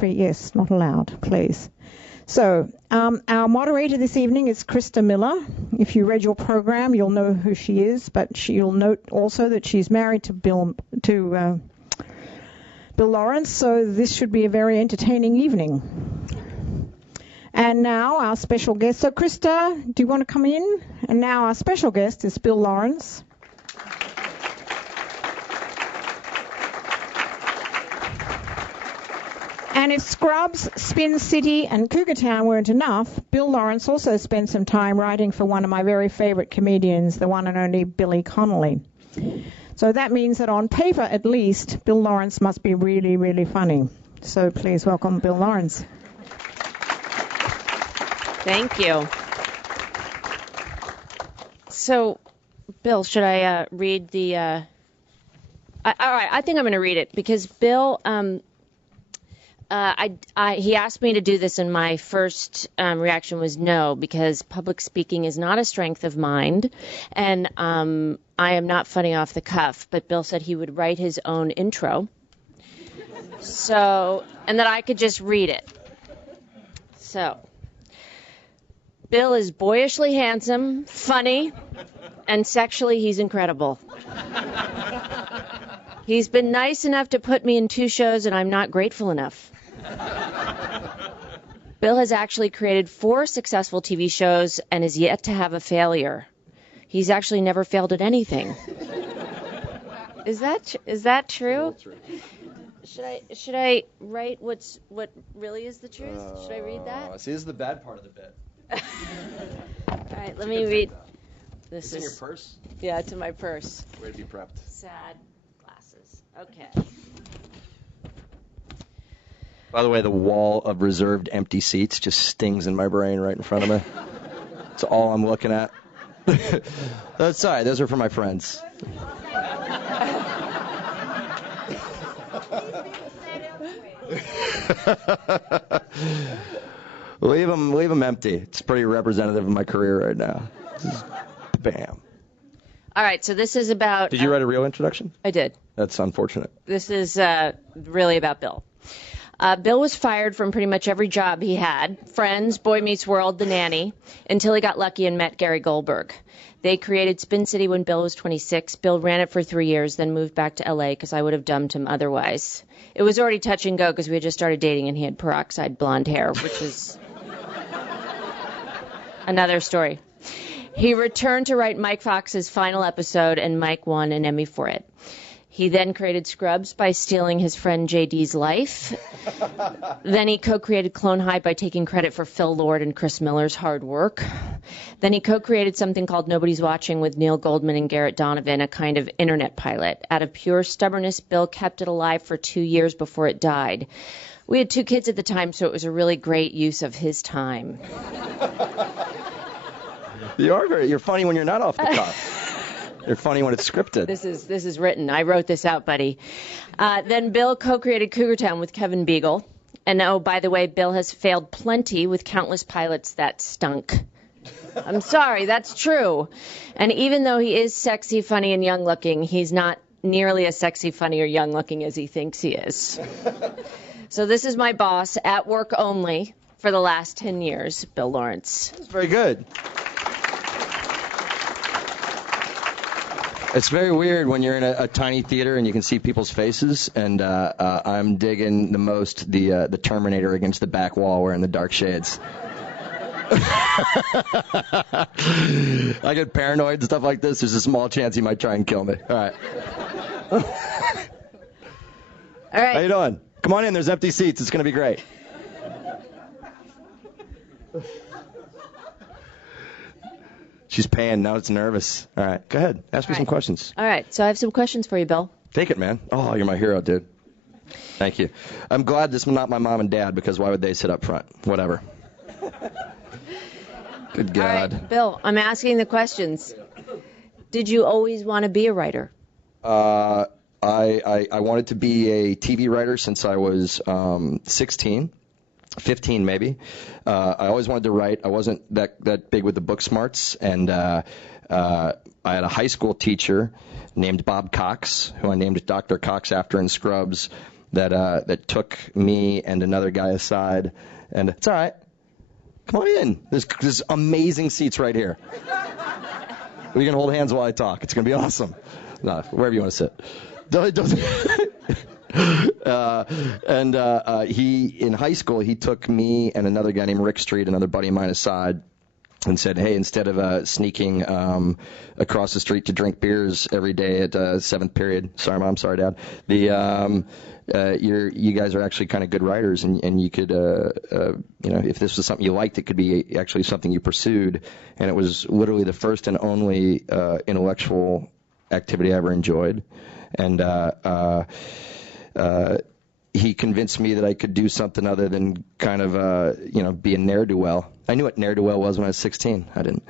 free? Yes, not allowed, please. So our moderator this evening is Christa Miller. If you read your program, you'll know who she is, but you'll note also that she's married to Bill Lawrence, so this should be a very entertaining evening. And now our special guest. So Christa, do you want to come in? And now our special guest is Bill Lawrence. And if Scrubs, Spin City, and Cougar Town weren't enough, Bill Lawrence also spent some time writing for one of my very favorite comedians, the one and only Billy Connolly. So that means that on paper, at least, Bill Lawrence must be really, really funny. So please welcome Bill Lawrence. Thank you. So, Bill, should I read the... all right, I think I'm going to read it because Bill... he asked me to do this, and my first reaction was no, because public speaking is not a strength of mine, and I am not funny off the cuff. But Bill said he would write his own intro, and that I could just read it. So, Bill is boyishly handsome, funny, and sexually he's incredible. He's been nice enough to put me in 2 shows, and I'm not grateful enough. Bill has actually created 4 successful TV shows and is yet to have a failure. He's actually never failed at anything. Is that true? Should I write what really is the truth? Should I read that? See, this is the bad part of the bit. All right, let me read. This is in your purse? Yeah, it's in my purse. Way to be prepped. Sad glasses. Okay. By the way, the wall of reserved empty seats just stings in my brain right in front of me. That's all I'm looking at. That's all right. Those are for my friends. Leave them empty. It's pretty representative of my career right now. Bam. All right, so this is about... Did you write a real introduction? I did. That's unfortunate. This is really about Bill. Bill was fired from pretty much every job he had, Friends, Boy Meets World, The Nanny, until he got lucky and met Gary Goldberg. They created Spin City when Bill was 26. Bill ran it for 3 years, then moved back to L.A. because I would have dumped him otherwise. It was already touch and go because we had just started dating and he had peroxide blonde hair, which is another story. He returned to write Mike Fox's final episode, and Mike won an Emmy for it. He then created Scrubs by stealing his friend JD's life. Then he co-created Clone High by taking credit for Phil Lord and Chris Miller's hard work. Then he co-created something called Nobody's Watching with Neil Goldman and Garrett Donovan, a kind of internet pilot. Out of pure stubbornness, Bill kept it alive for 2 years before it died. We had 2 kids at the time, so it was a really great use of his time. You are great. You're funny when you're not off the cuff. You're funny when it's scripted. This is written. I wrote this out, buddy. Then Bill co-created Cougar Town with Kevin Beagle. And oh, by the way, Bill has failed plenty with countless pilots that stunk. I'm sorry, that's true. And even though he is sexy, funny, and young-looking, he's not nearly as sexy, funny, or young-looking as he thinks he is. So this is my boss, at work only, for the last 10 years, Bill Lawrence. That's very good. It's very weird when you're in a tiny theater and you can see people's faces, and I'm digging the most the Terminator against the back wall wearing the dark shades. I get paranoid and stuff like this. There's a small chance he might try and kill me. All right. All right. How you doing? Come on in. There's empty seats. It's going to be great. She's paying. Now it's nervous. All right. Go ahead. Ask me some questions. All right. So I have some questions for you, Bill. Take it, man. Oh, you're my hero, dude. Thank you. I'm glad this is not my mom and dad, because why would they sit up front? Whatever. Good God. All right, Bill, I'm asking the questions. Did you always want to be a writer? I wanted to be a TV writer since I was 16. 15 maybe. I always wanted to write. I wasn't that big with the book smarts, and I had a high school teacher named Bob Cox, who I named Dr. Cox after in Scrubs, that took me and another guy aside, and it's all right. Come on in. There's amazing seats right here. We can hold hands while I talk. It's going to be awesome. No, wherever you want to sit. He, in high school, he took me and another guy named Rick Street, another buddy of mine, aside and said, hey, instead of sneaking across the street to drink beers every day at seventh period, sorry, Mom, sorry, Dad, you guys are actually kind of good writers, and you could, if this was something you liked, it could be actually something you pursued. And it was literally the first and only intellectual activity I ever enjoyed. And he convinced me that I could do something other than kind of, be a ne'er-do-well. I knew what ne'er-do-well was when I was 16. I didn't.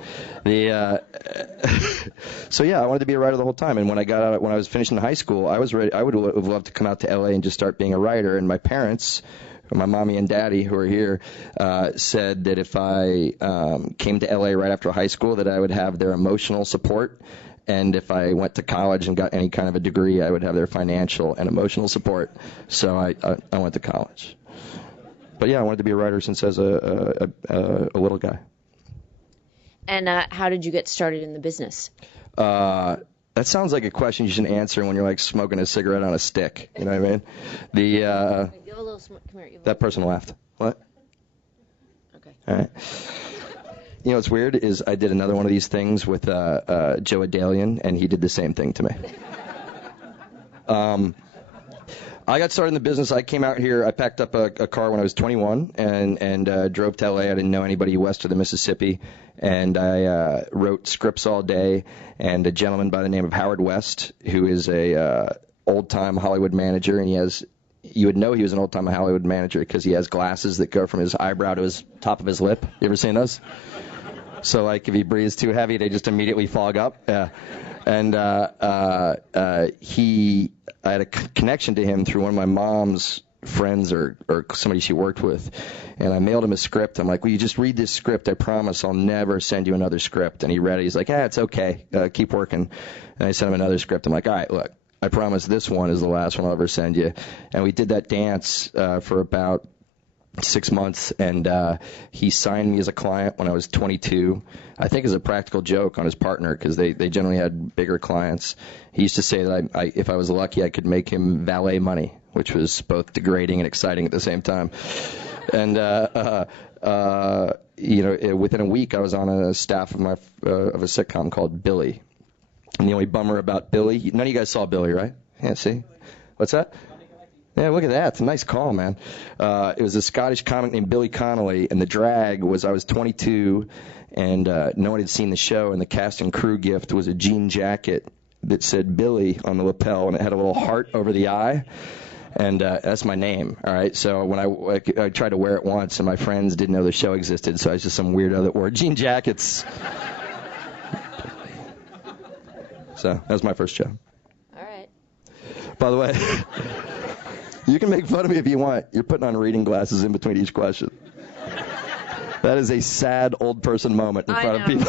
So yeah, I wanted to be a writer the whole time. And when I got out, when I was finishing high school, I was ready. I would have loved to come out to LA and just start being a writer. And my parents, my mommy and daddy, who are here, said that if I came to LA right after high school, that I would have their emotional support. And if I went to college and got any kind of a degree, I would have their financial and emotional support. So I went to college. But yeah, I wanted to be a writer since I was a little guy. And how did you get started in the business? That sounds like a question you should answer when you're like smoking a cigarette on a stick. You know what I mean? Come here, that person laughed. What? Okay. All right. You know what's weird is I did another one of these things with Joe Adalian, and he did the same thing to me. I got started in the business. I came out here. I packed up a car when I was 21 and drove to LA. I didn't know anybody west of the Mississippi, and I wrote scripts all day. And a gentleman by the name of Howard West, who is a old-time Hollywood manager, and you would know he was an old-time Hollywood manager because he has glasses that go from his eyebrow to his top of his lip. You ever seen those? So, like, if he breathes too heavy, they just immediately fog up. Yeah. And I had a connection to him through one of my mom's friends or somebody she worked with. And I mailed him a script. I'm like, will you just read this script? I promise I'll never send you another script. And he read it. He's like, it's okay. Keep working. And I sent him another script. I'm like, all right, look, I promise this one is the last one I'll ever send you. And we did that dance for about 6 months, and he signed me as a client when I was 22, I think as a practical joke on his partner, because they generally had bigger clients. He used to say that if I was lucky, I could make him valet money, which was both degrading and exciting at the same time. And within a week, I was on a staff of a sitcom called Billy. And the only bummer about Billy, none of you guys saw Billy, right? Yeah, see? What's that? Yeah, look at that. It's a nice call, man. It was a Scottish comic named Billy Connolly, and the drag was I was 22, and no one had seen the show, and the cast and crew gift was a jean jacket that said Billy on the lapel, and it had a little heart over the eye, and that's my name, all right? So when I tried to wear it once, and my friends didn't know the show existed, so I was just some weirdo that wore jean jackets. So that was my first show. All right. By the way... You can make fun of me if you want. You're putting on reading glasses in between each question. That is a sad old person moment in front of people.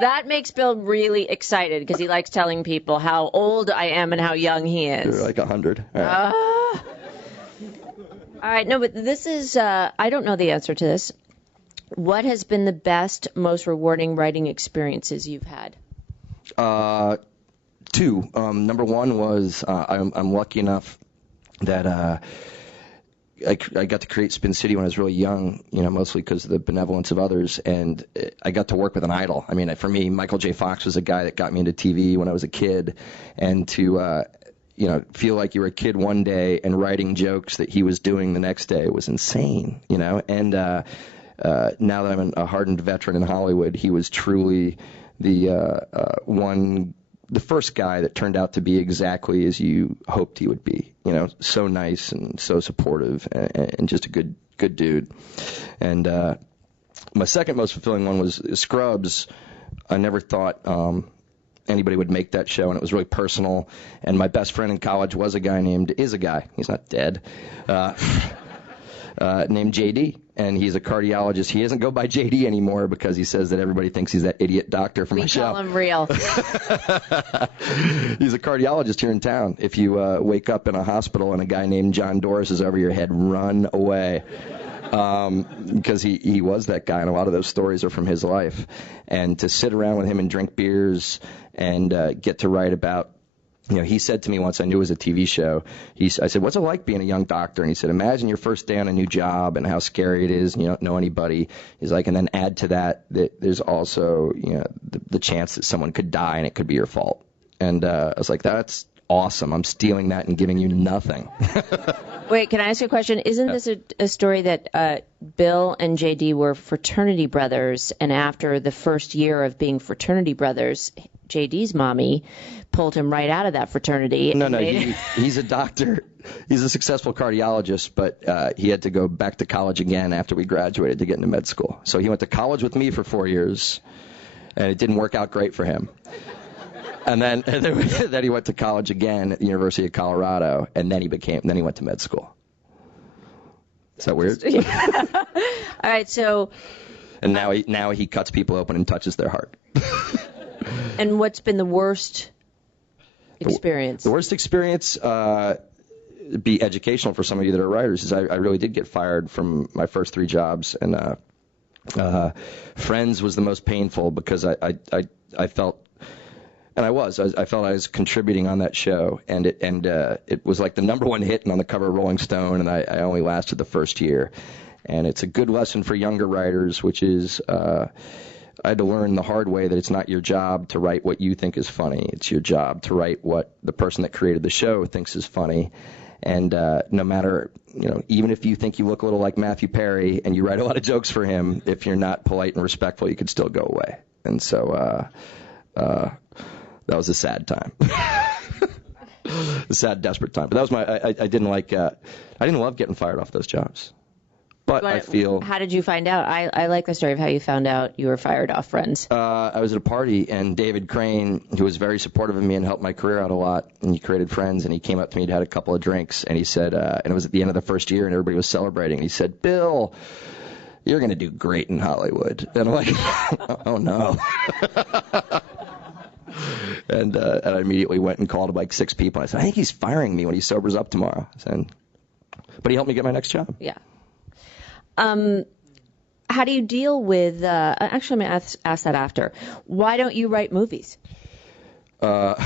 That makes Bill really excited because he likes telling people how old I am and how young he is. You're like 100. All right. All right. No, but this is, I don't know the answer to this. What has been the best, most rewarding writing experiences you've had? Two. Number one was I'm lucky enough that I got to create Spin City when I was really young, mostly because of the benevolence of others, and I got to work with an idol. I mean, for me, Michael J. Fox was a guy that got me into TV when I was a kid, and to feel like you were a kid one day and writing jokes that he was doing the next day was insane, and now that I'm a hardened veteran in Hollywood, he was truly the first guy that turned out to be exactly as you hoped he would be, so nice and so supportive and just a good dude. And my second most fulfilling one was Scrubs. I never thought anybody would make that show, and it was really personal. And my best friend in college is a guy. He's not dead. named JD, and he's a cardiologist. He doesn't go by JD anymore because he says that everybody thinks he's that idiot doctor from my show. We call him real. He's a cardiologist here in town. If you wake up in a hospital and a guy named John Doris is over your head, run away. Because he was that guy, and a lot of those stories are from his life. And to sit around with him and drink beers and get to write about, he said to me once, I knew it was a TV show, I said, what's it like being a young doctor? And he said, imagine your first day on a new job and how scary it is, and you don't know anybody. He's like, and then add to that there's also, the chance that someone could die and it could be your fault. And I was like, that's awesome. I'm stealing that and giving you nothing. Wait, can I ask you a question? Isn't this a story that Bill and JD were fraternity brothers, and after the first year of being fraternity brothers, JD's mommy pulled him right out of that fraternity? No, he's a doctor. He's a successful cardiologist, but he had to go back to college again after we graduated to get into med school. So he went to college with me for 4 years, and it didn't work out great for him. And then he went to college again at the University of Colorado, and then he went to med school. Is that weird? All right, so. And now he cuts people open and touches their heart. And what's been the worst experience? The worst experience, be educational for some of you that are writers, is I really did get fired from my first 3 jobs, and Friends was the most painful because I felt. And I felt I was contributing on that show, and it was like the #1 hit and on the cover of Rolling Stone, and I only lasted the first year. And it's a good lesson for younger writers, which is I had to learn the hard way that it's not your job to write what you think is funny. It's your job to write what the person that created the show thinks is funny. And no matter, even if you think you look a little like Matthew Perry and you write a lot of jokes for him, if you're not polite and respectful, you could still go away. And so that was a sad time, a sad, desperate time. But that was I didn't love getting fired off those jobs. But I feel. How did you find out? I like the story of how you found out you were fired off Friends. I was at a party, and David Crane, who was very supportive of me and helped my career out a lot, and he created Friends, and he came up to me and had a couple of drinks, and he said, and it was at the end of the first year, and everybody was celebrating, and he said, Bill, you're going to do great in Hollywood. And I'm like, oh no. And I immediately went and called like 6 people. I said, I think he's firing me when he sobers up tomorrow. But he helped me get my next job. Yeah. How do you deal with, actually I'm going to ask that after. Why don't you write movies? I'm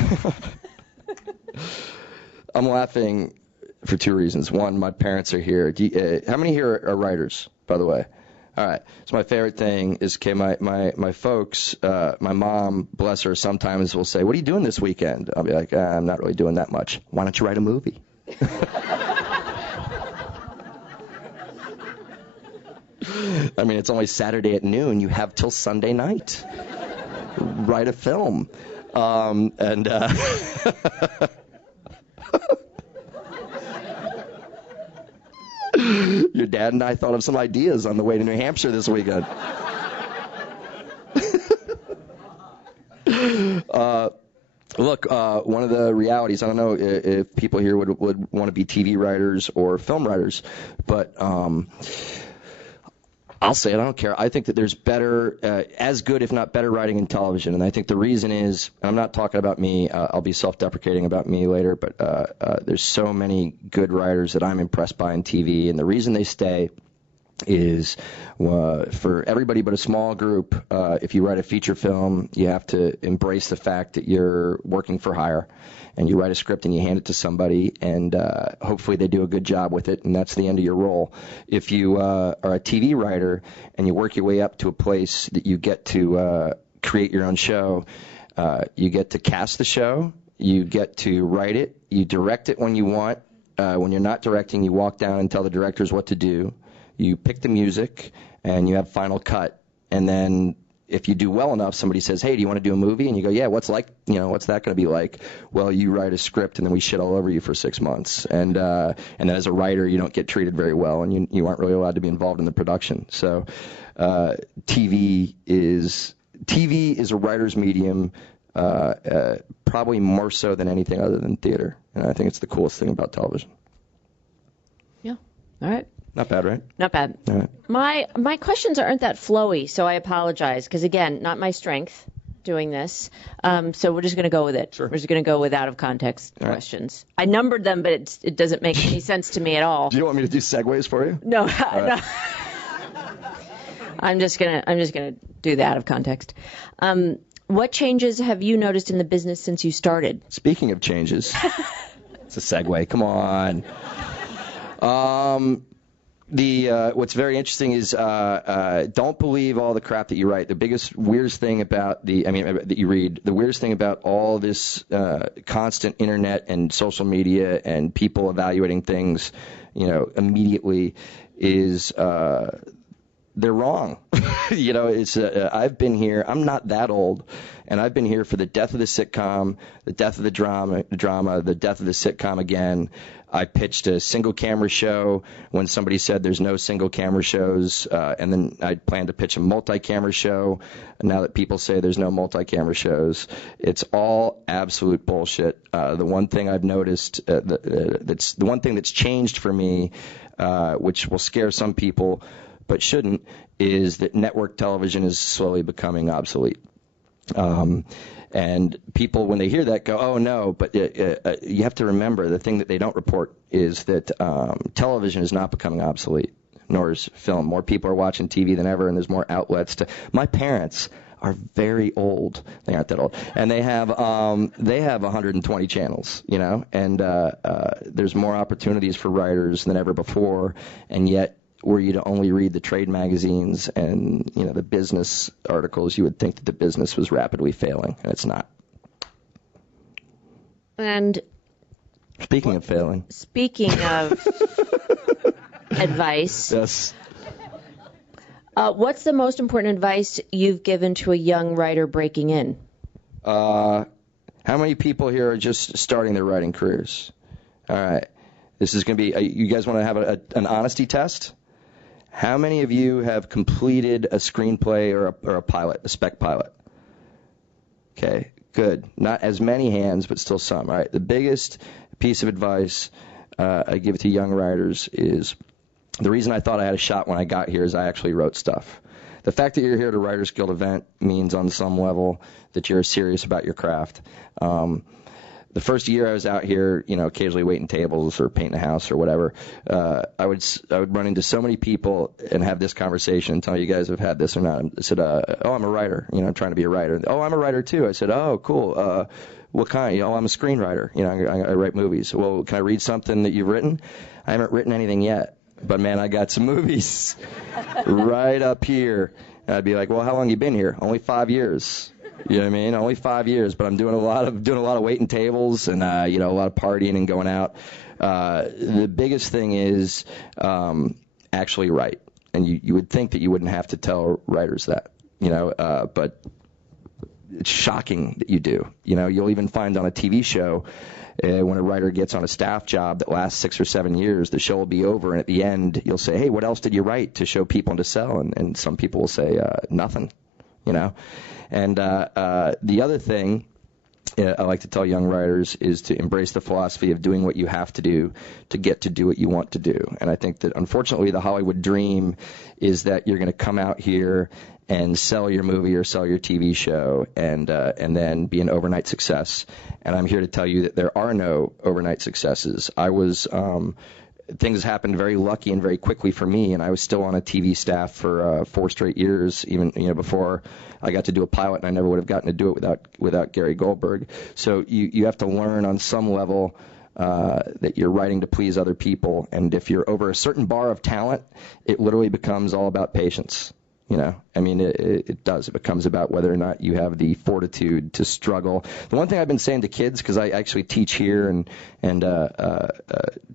laughing for 2 reasons. One, my parents are here. How many here are writers, by the way? All right. So my favorite thing is, my folks, my mom, bless her, sometimes will say, what are you doing this weekend? I'll be like, I'm not really doing that much. Why don't you write a movie? I mean, it's only Saturday at noon. You have till Sunday night. Write a film. Your dad and I thought of some ideas on the way to New Hampshire this weekend. Look, one of the realities, I don't know if people here would want to be TV writers or film writers, but I'll say it, I don't care. I think that there's better, as good if not better writing in television, and I think the reason is, I'm not talking about me, I'll be self-deprecating about me later, but there's so many good writers that I'm impressed by in TV, and the reason they stay is for everybody but a small group. If you write a feature film, you have to embrace the fact that you're working for hire, and you write a script and you hand it to somebody, and hopefully they do a good job with it, and that's the end of your role. If you are a TV writer and you work your way up to a place that you get to create your own show, you get to cast the show, you get to write it, you direct it when you want. When you're not directing, you walk down and tell the directors what to do. You pick the music, and you have final cut. And then if you do well enough, somebody says, hey, do you want to do a movie? And you go, yeah, what's that going to be like? Well, you write a script, and then we shit all over you for 6 months. And then as a writer, you don't get treated very well, and you aren't really allowed to be involved in the production. So TV is a writer's medium, probably more so than anything other than theater. And I think it's the coolest thing about television. Yeah. All right. Not bad, right? Not bad. All right. My questions aren't that flowy, so I apologize because again, not my strength doing this. So we're just going to go with it. Sure. We're just going to go with out of context questions. I numbered them, but it doesn't make any sense to me at all. Do you want me to do segues for you? No. Right. No. I'm just gonna do the out of context. What changes have you noticed in the business since you started? Speaking of changes, it's a segue. Come on. What's very interesting is don't believe all the crap that you write. The weirdest thing about that you read, the weirdest thing about all this constant internet and social media and people evaluating things, immediately is they're wrong. I've been here. I'm not that old, and I've been here for the death of the sitcom, the death of the drama, the death of the sitcom again. I pitched a single camera show when somebody said there's no single camera shows, and then I planned to pitch a multi-camera show. Now that people say there's no multi-camera shows, it's all absolute bullshit. The one thing I've noticed, that's the one thing that's changed for me, which will scare some people, but shouldn't, is that network television is slowly becoming obsolete. And people, when they hear that, go, oh, no, but you have to remember the thing that they don't report is that television is not becoming obsolete, nor is film. More people are watching TV than ever, and there's more outlets. My parents are very old. They aren't that old. And they have 120 channels, and there's more opportunities for writers than ever before, and yet were you to only read the trade magazines and the business articles, you would think that the business was rapidly failing, and it's not. And speaking of advice, yes. What's the most important advice you've given to a young writer breaking in? How many people here are just starting their writing careers? All right, this is going to be. You guys want to have an honesty test? How many of you have completed a screenplay or a pilot, a spec pilot? Okay, good. Not as many hands, but still some. All right. The biggest piece of advice I give to young writers is the reason I thought I had a shot when I got here is I actually wrote stuff. The fact that you're here at a Writers Guild event means on some level that you're serious about your craft. The first year I was out here, occasionally waiting tables or painting a house or whatever, I would run into so many people and have this conversation and tell you guys have had this or not. I said, oh, I'm a writer. I'm trying to be a writer. Oh, I'm a writer too. I said, oh, cool. What kind? I'm a screenwriter. I write movies. Well, can I read something that you've written? I haven't written anything yet, but man, I got some movies right up here. And I'd be like, well, how long you been here? Only 5 years. You know what I mean? Only 5 years, but I'm doing a lot of waiting tables and a lot of partying and going out. The biggest thing is actually write, and you would think that you wouldn't have to tell writers that, but it's shocking that you do. You'll even find on a TV show when a writer gets on a staff job that lasts 6 or 7 years, the show will be over, and at the end you'll say, hey, what else did you write to show people and to sell? And some people will say nothing. And the other thing I like to tell young writers is to embrace the philosophy of doing what you have to do to get to do what you want to do. And I think that, unfortunately, the Hollywood dream is that you're going to come out here and sell your movie or sell your TV show and then be an overnight success. And I'm here to tell you that there are no overnight successes. Things happened very lucky and very quickly for me, and I was still on a TV staff for 4 straight years, even before I got to do a pilot, and I never would have gotten to do it without Gary Goldberg. So you have to learn on some level that you're writing to please other people, and if you're over a certain bar of talent, it literally becomes all about patience. It does. It becomes about whether or not you have the fortitude to struggle. The one thing I've been saying to kids, because I actually teach here and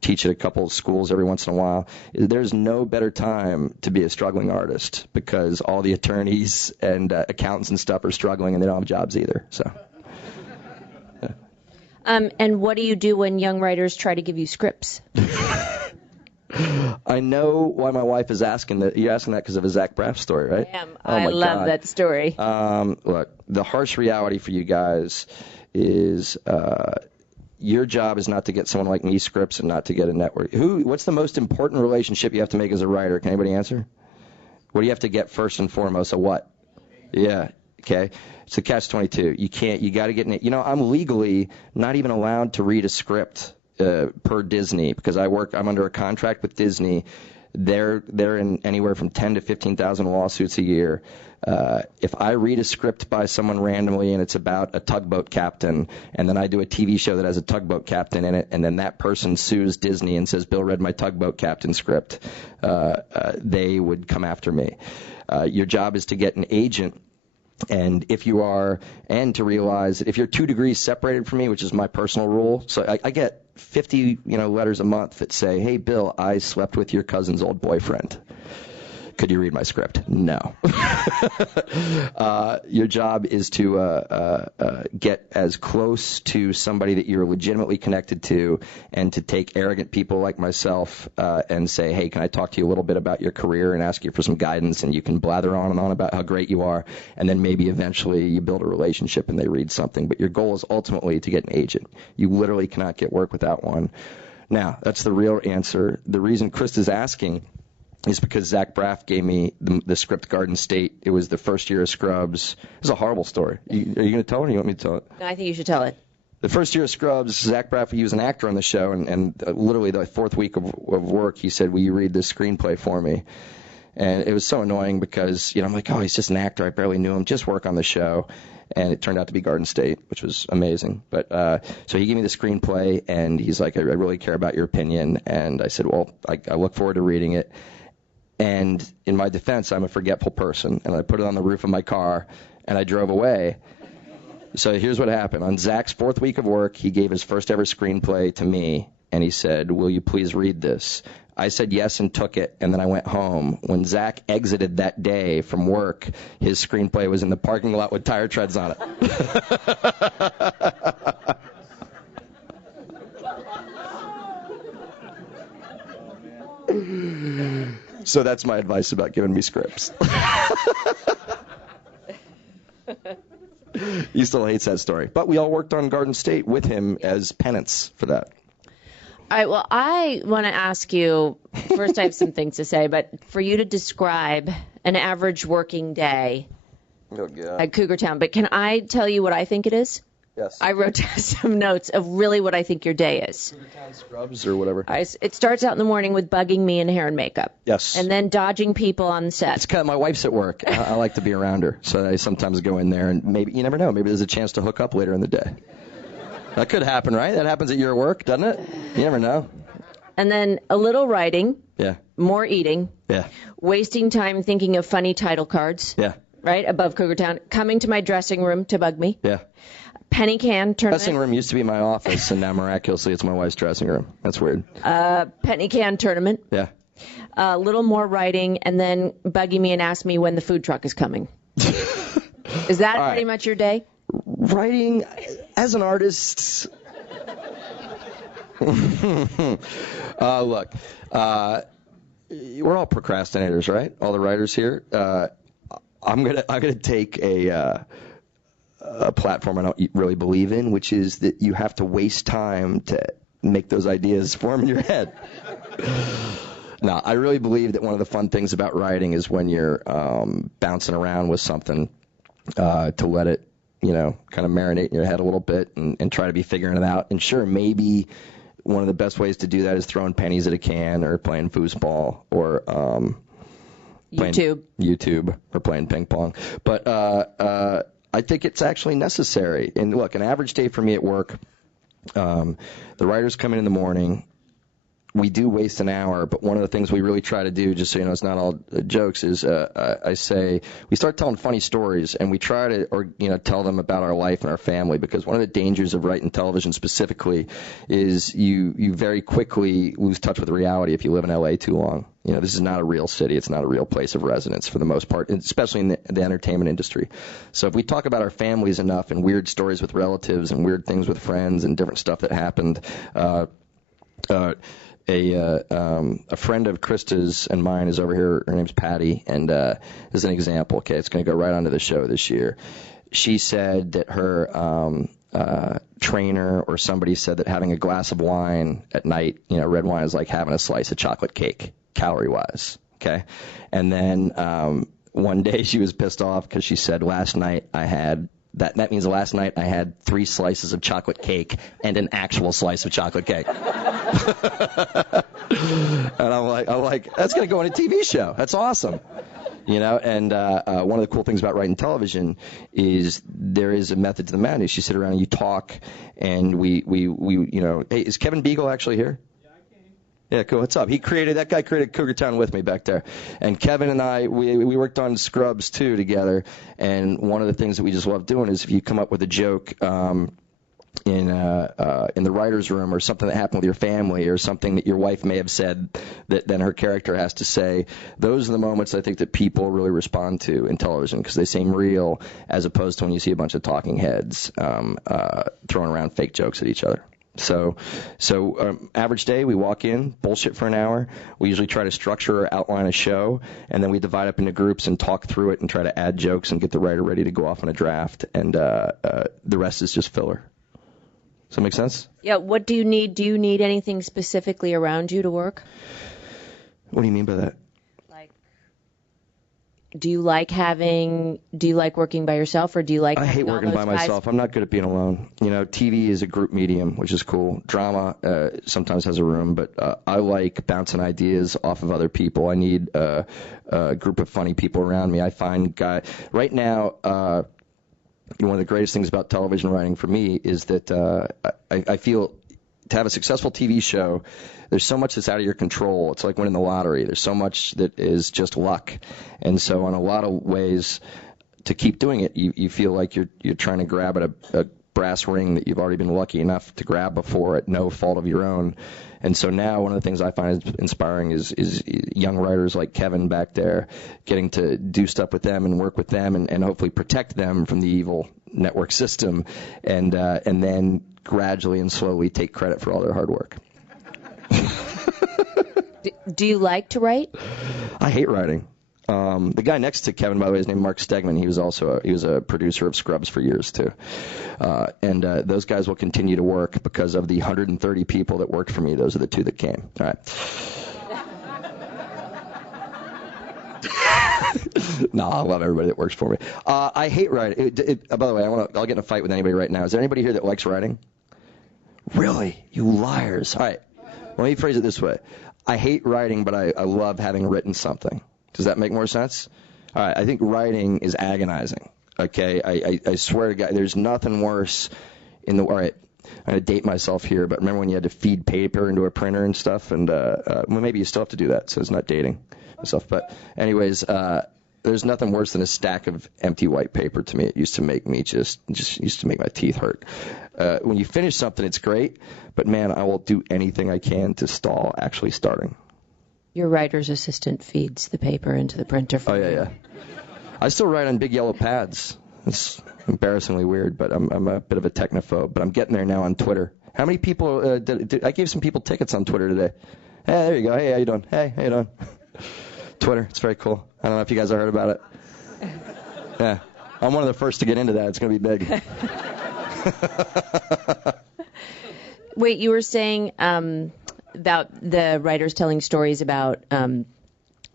teach at a couple of schools every once in a while, is there's no better time to be a struggling artist because all the attorneys and accountants and stuff are struggling and they don't have jobs either. So. Yeah. And what do you do when young writers try to give you scripts? I know why my wife is asking that. You're asking that because of a Zach Braff story, right? I am. I love that story. Look, the harsh reality for you guys is your job is not to get someone like me scripts and not to get a network. What's the most important relationship you have to make as a writer? Can anybody answer? What do you have to get first and foremost? A what? Yeah. Okay. It's a catch-22. You got to get in it. I'm legally not even allowed to read a script per Disney because I'm under a contract with Disney. They're in anywhere from 10 to 15,000 lawsuits a year. If I read a script by someone randomly and it's about a tugboat captain, and then I do a TV show that has a tugboat captain in it, and then that person sues Disney and says, Bill read my tugboat captain script, they would come after me. Your job is to get an agent. And to realize that if you're 2 degrees separated from me, which is my personal rule, so I get 50, letters a month that say, hey, Bill, I slept with your cousin's old boyfriend. Could you read my script? No. Your job is to get as close to somebody that you're legitimately connected to, and to take arrogant people like myself and say, hey, can I talk to you a little bit about your career and ask you for some guidance, and you can blather on and on about how great you are, and then maybe eventually you build a relationship and they read something. But your goal is ultimately to get an agent. You literally cannot get work without one. Now, that's the real answer. The reason Christa's asking is because Zach Braff gave me the script Garden State. It was the first year of Scrubs. It was a horrible story. Are you going to tell it, or you want me to tell it? No, I think you should tell it. The first year of Scrubs, Zach Braff, he was an actor on the show, and literally the fourth week of work, he said, will you read this screenplay for me? And it was so annoying because, I'm like, oh, he's just an actor. I barely knew him. Just work on the show. And it turned out to be Garden State, which was amazing. But so he gave me the screenplay, and he's like, I really care about your opinion. And I said, well, I look forward to reading it. And in my defense, I'm a forgetful person, and I put it on the roof of my car, and I drove away. So here's what happened. On Zach's fourth week of work, he gave his first ever screenplay to me, and he said, will you please read this? I said yes and took it, and then I went home. When Zach exited that day from work, his screenplay was in the parking lot with tire treads on it. So that's my advice about giving me scripts. He still hates that story. But we all worked on Garden State with him as penance for that. All right, well, I want to ask you, first I have some things to say, but for you to describe an average working day at Cougar Town, but can I tell you what I think it is? Yes. I wrote down some notes of really what I think your day is. Cougar Town Scrubs or whatever. It starts out in the morning with bugging me in hair and makeup. Yes. And then dodging people on the set. It's because my wife's at work. I like to be around her, so I sometimes go in there, and maybe, you never know, maybe there's a chance to hook up later in the day. That could happen, right? That happens at your work, doesn't it? You never know. And then a little writing. Yeah. More eating. Yeah. Wasting time thinking of funny title cards. Yeah. Right, above Cougar Town. Coming to my dressing room to bug me. Yeah. Penny can tournament. Dressing room used to be my office, and now miraculously it's my wife's dressing room. That's weird. Penny can tournament. Yeah. A little more writing, and then bugging me and ask me when the food truck is coming. Is that pretty much your day? Writing as an artist. Look, we're all procrastinators, right? All the writers here. I'm gonna take a platform I don't really believe in, which is that you have to waste time to make those ideas form in your head. No, I really believe that one of the fun things about writing is when you're bouncing around with something to let it, kind of marinate in your head a little bit and try to be figuring it out. And sure, maybe one of the best ways to do that is throwing pennies at a can or playing foosball or YouTube or playing ping pong. But I think it's actually necessary. And look, an average day for me at work, the writers come in the morning. We do waste an hour, but one of the things we really try to do, just so you know it's not all jokes, is I say we start telling funny stories, and we try to tell them about our life and our family, because one of the dangers of writing television specifically is you very quickly lose touch with reality if you live in L.A. too long. This is not a real city. It's not a real place of residence for the most part, especially in the entertainment industry. So if we talk about our families enough and weird stories with relatives and weird things with friends and different stuff that happened, a friend of Christa's and mine is over here. Her name's Patty, and this is an example. Okay, it's going to go right onto the show this year. She said that her trainer or somebody said that having a glass of wine at night, red wine is like having a slice of chocolate cake, calorie-wise. Okay, and then one day she was pissed off because she said last night I had. That means last night I had 3 slices of chocolate cake and an actual slice of chocolate cake. And I'm like, that's going to go on a TV show. That's awesome. And one of the cool things about writing television is there is a method to the madness. You sit around and you talk, and we hey, is Kevin Beagle actually here? Yeah, cool. What's up? That guy created Cougar Town with me back there. And Kevin and I, we worked on Scrubs, too, together. And one of the things that we just love doing is if you come up with a joke in the writer's room or something that happened with your family or something that your wife may have said that then her character has to say, those are the moments I think that people really respond to in television because they seem real as opposed to when you see a bunch of talking heads throwing around fake jokes at each other. So average day, we walk in, bullshit for an hour. We usually try to structure or outline a show, and then we divide up into groups and talk through it and try to add jokes and get the writer ready to go off on a draft. And the rest is just filler. Does that make sense? Yeah. What do you need? Do you need anything specifically around you to work? What do you mean by that? Do you like working by yourself, or do you like? I hate working by myself. I'm not good at being alone. TV is a group medium, which is cool. Drama sometimes has a room, but I like bouncing ideas off of other people. I need a group of funny people around me. I find right now. One of the greatest things about television writing for me is that I feel to have a successful TV show, there's so much that's out of your control. It's like winning the lottery. There's so much that is just luck. And so in a lot of ways, to keep doing it, you feel like you're trying to grab at a brass ring that you've already been lucky enough to grab before at no fault of your own. And so now one of the things I find inspiring is young writers like Kevin back there getting to do stuff with them and work with them and hopefully protect them from the evil network system and then gradually and slowly take credit for all their hard work. Do you like to write? I hate writing. The guy next to Kevin, by the way, is named Mark Stegman. He was a producer of Scrubs for years too. And those guys will continue to work because of the 130 people that worked for me. Those are the 2 that came. All right. No, I love everybody that works for me. I hate writing. By the way, I'll get in a fight with anybody right now. Is there anybody here that likes writing? Really? You liars. All right. Let me phrase it this way. I hate writing, but I love having written something. Does that make more sense? All right. I think writing is agonizing. Okay. I swear to God, there's nothing worse all right. I'm going to date myself here, but remember when you had to feed paper into a printer and stuff? And well, maybe you still have to do that, so it's not dating myself. But anyways, there's nothing worse than a stack of empty white paper to me. It used to make me just used to make my teeth hurt. When you finish something, it's great, but man, I will do anything I can to stall actually starting. Your writer's assistant feeds the paper into the printer for you. Yeah. I still write on big yellow pads. It's embarrassingly weird, but I'm a bit of a technophobe. But I'm getting there now on Twitter. How many people I gave some people tickets on Twitter today. Hey, there you go. Hey, how you doing? Hey, how you doing? Twitter, it's very cool. I don't know if you guys have heard about it. Yeah, I'm one of the first to get into that. It's going to be big. Wait, you were saying about the writers telling stories about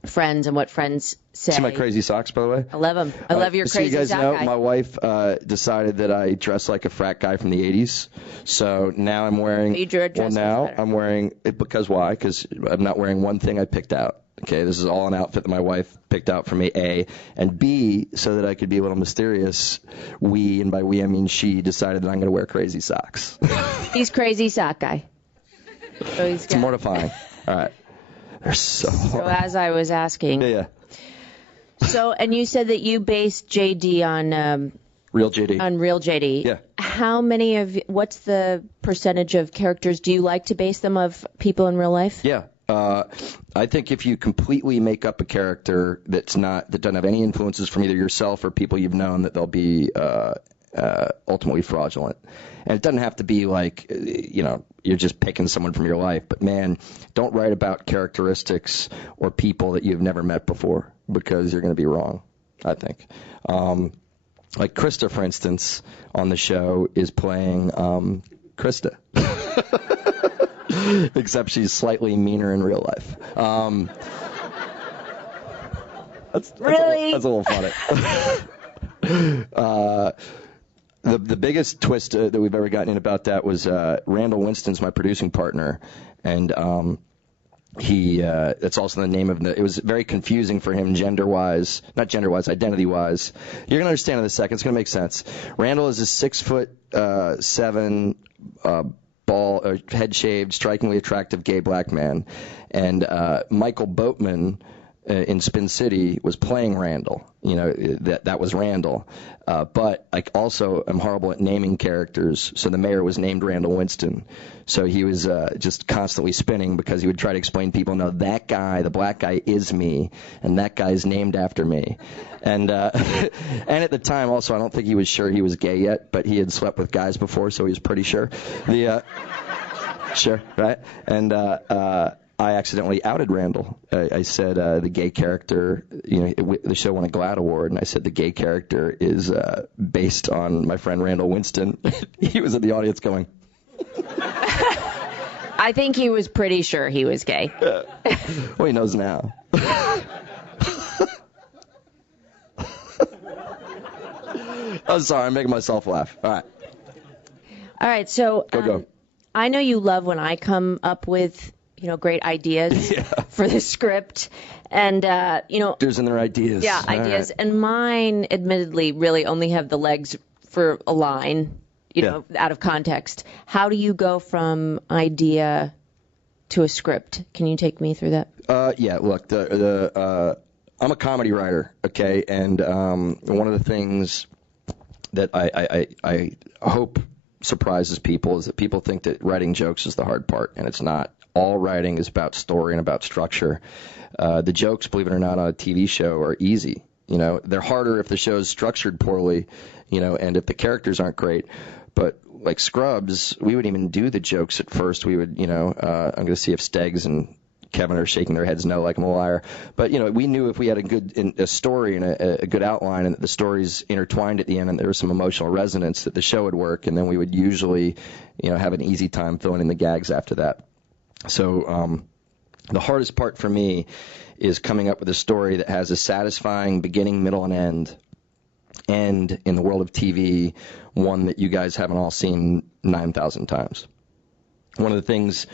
friends and what friends say. See my crazy socks, by the way? I love them. I love your crazy so you guys sock know, guy. my wife decided that I dress like a frat guy from the 80s. So now I'm wearing... I'm wearing... Because why? Because I'm not wearing one thing I picked out. Okay, this is all an outfit that my wife picked out for me, A. And B, so that I could be a little mysterious, and by we I mean she, decided that I'm going to wear crazy socks. He's crazy sock guy. So it's mortifying. All right. They're so hard. So as I was asking. Yeah. So, and you said that you based JD on... Real JD. On Real JD. Yeah. What's the percentage of characters? Do you like to base them of people in real life? Yeah. I think if you completely make up a character that doesn't have any influences from either yourself or people you've known, that they'll be ultimately fraudulent. And it doesn't have to be like, you're just picking someone from your life. But man, don't write about characteristics or people that you've never met before, because you're going to be wrong, I think. like Christa, for instance, on the show is playing Christa. Except she's slightly meaner in real life. That's Really? That's a little funny. The biggest twist that we've ever gotten in about that was Randall Winston's my producing partner, and that's also the name of it was very confusing for him identity-wise. You're gonna understand in a second. It's gonna make sense. Randall is a 6'7" head shaved, strikingly attractive gay black man, and Michael Boatman in Spin City was playing Randall. That was Randall. But I also am horrible at naming characters, so the mayor was named Randall Winston. So he was just constantly spinning because he would try to explain to people, no, that guy, the black guy, is me, and that guy's named after me. And and at the time, also, I don't think he was sure he was gay yet, but he had slept with guys before, so he was pretty sure. Sure, right? And I accidentally outed Randall. I said the gay character, the show won a GLAAD award, and I said the gay character is based on my friend Randall Winston. He was in the audience going. I think he was pretty sure he was gay. Well, he knows now. I'm sorry, I'm making myself laugh. All right, so go. I know you love when I come up with great ideas for the script. And, There's in their ideas. Yeah, ideas. Right. And mine, admittedly, really only have the legs for a line, out of context. How do you go from idea to a script? Can you take me through that? Yeah, look, I'm a comedy writer, okay? And one of the things that I hope surprises people is that people think that writing jokes is the hard part, and it's not. All writing is about story and about structure. The jokes, believe it or not, on a TV show are easy. They're harder if the show's structured poorly, and if the characters aren't great. But like Scrubs, we would even do the jokes at first. We would, I'm going to see if Steggs and Kevin are shaking their heads no like I'm a liar. But, we knew if we had a story and a good outline and that the stories intertwined at the end and there was some emotional resonance that the show would work. And then we would usually, have an easy time filling in the gags after that. So the hardest part for me is coming up with a story that has a satisfying beginning, middle, and end. And in the world of TV, one that you guys haven't all seen 9,000 times. One of the things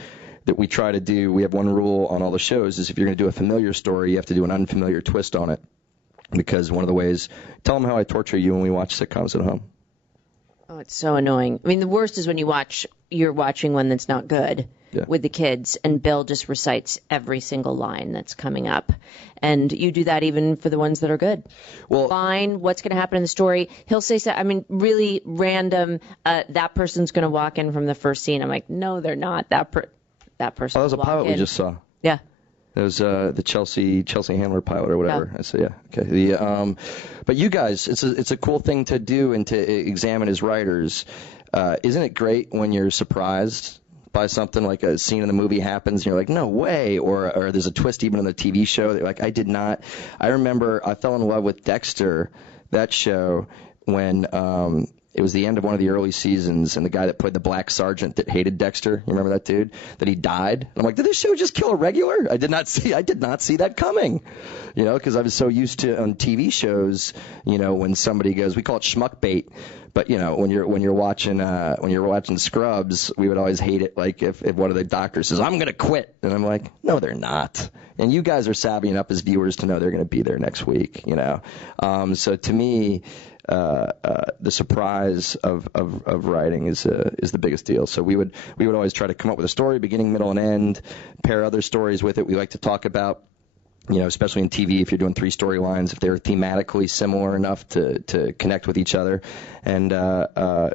that we try to do, we have one rule on all the shows, is if you're going to do a familiar story, you have to do an unfamiliar twist on it. Because one of the ways, tell them how I torture you when we watch sitcoms at home. Oh, it's so annoying. I mean, the worst is when you're watching one that's not good. Yeah. With the kids, and Bill just recites every single line that's coming up. And you do that even for the ones that are good. Well, fine, what's going to happen in the story? He'll say, really random, that person's going to walk in from the first scene. I'm like, no, they're not. That person. That was a pilot we just saw. Yeah. It was the Chelsea Handler pilot or whatever. Yeah. I said, yeah, okay. But you guys, it's a cool thing to do and to examine as writers. Isn't it great when you're surprised by something, like a scene in the movie happens and you're like, no way, or there's a twist even in the TV show that you're like, I did not. I remember I fell in love with Dexter, that show, when it was the end of one of the early seasons, and the guy that played the black sergeant that hated Dexter, you remember that dude, that he died? And I'm like, did this show just kill a regular? I did not see that coming, because I was so used to on TV shows, when somebody goes, we call it schmuck bait. But when you're watching Scrubs, we would always hate it. Like if one of the doctors says, "I'm going to quit," and I'm like, "No, they're not." And you guys are savvy enough as viewers to know they're going to be there next week. So to me, the surprise of writing is the biggest deal. So we would always try to come up with a story, beginning, middle, and end, pair other stories with it. We like to talk about. Especially in TV, if you're doing 3 storylines, if they're thematically similar enough to connect with each other. And I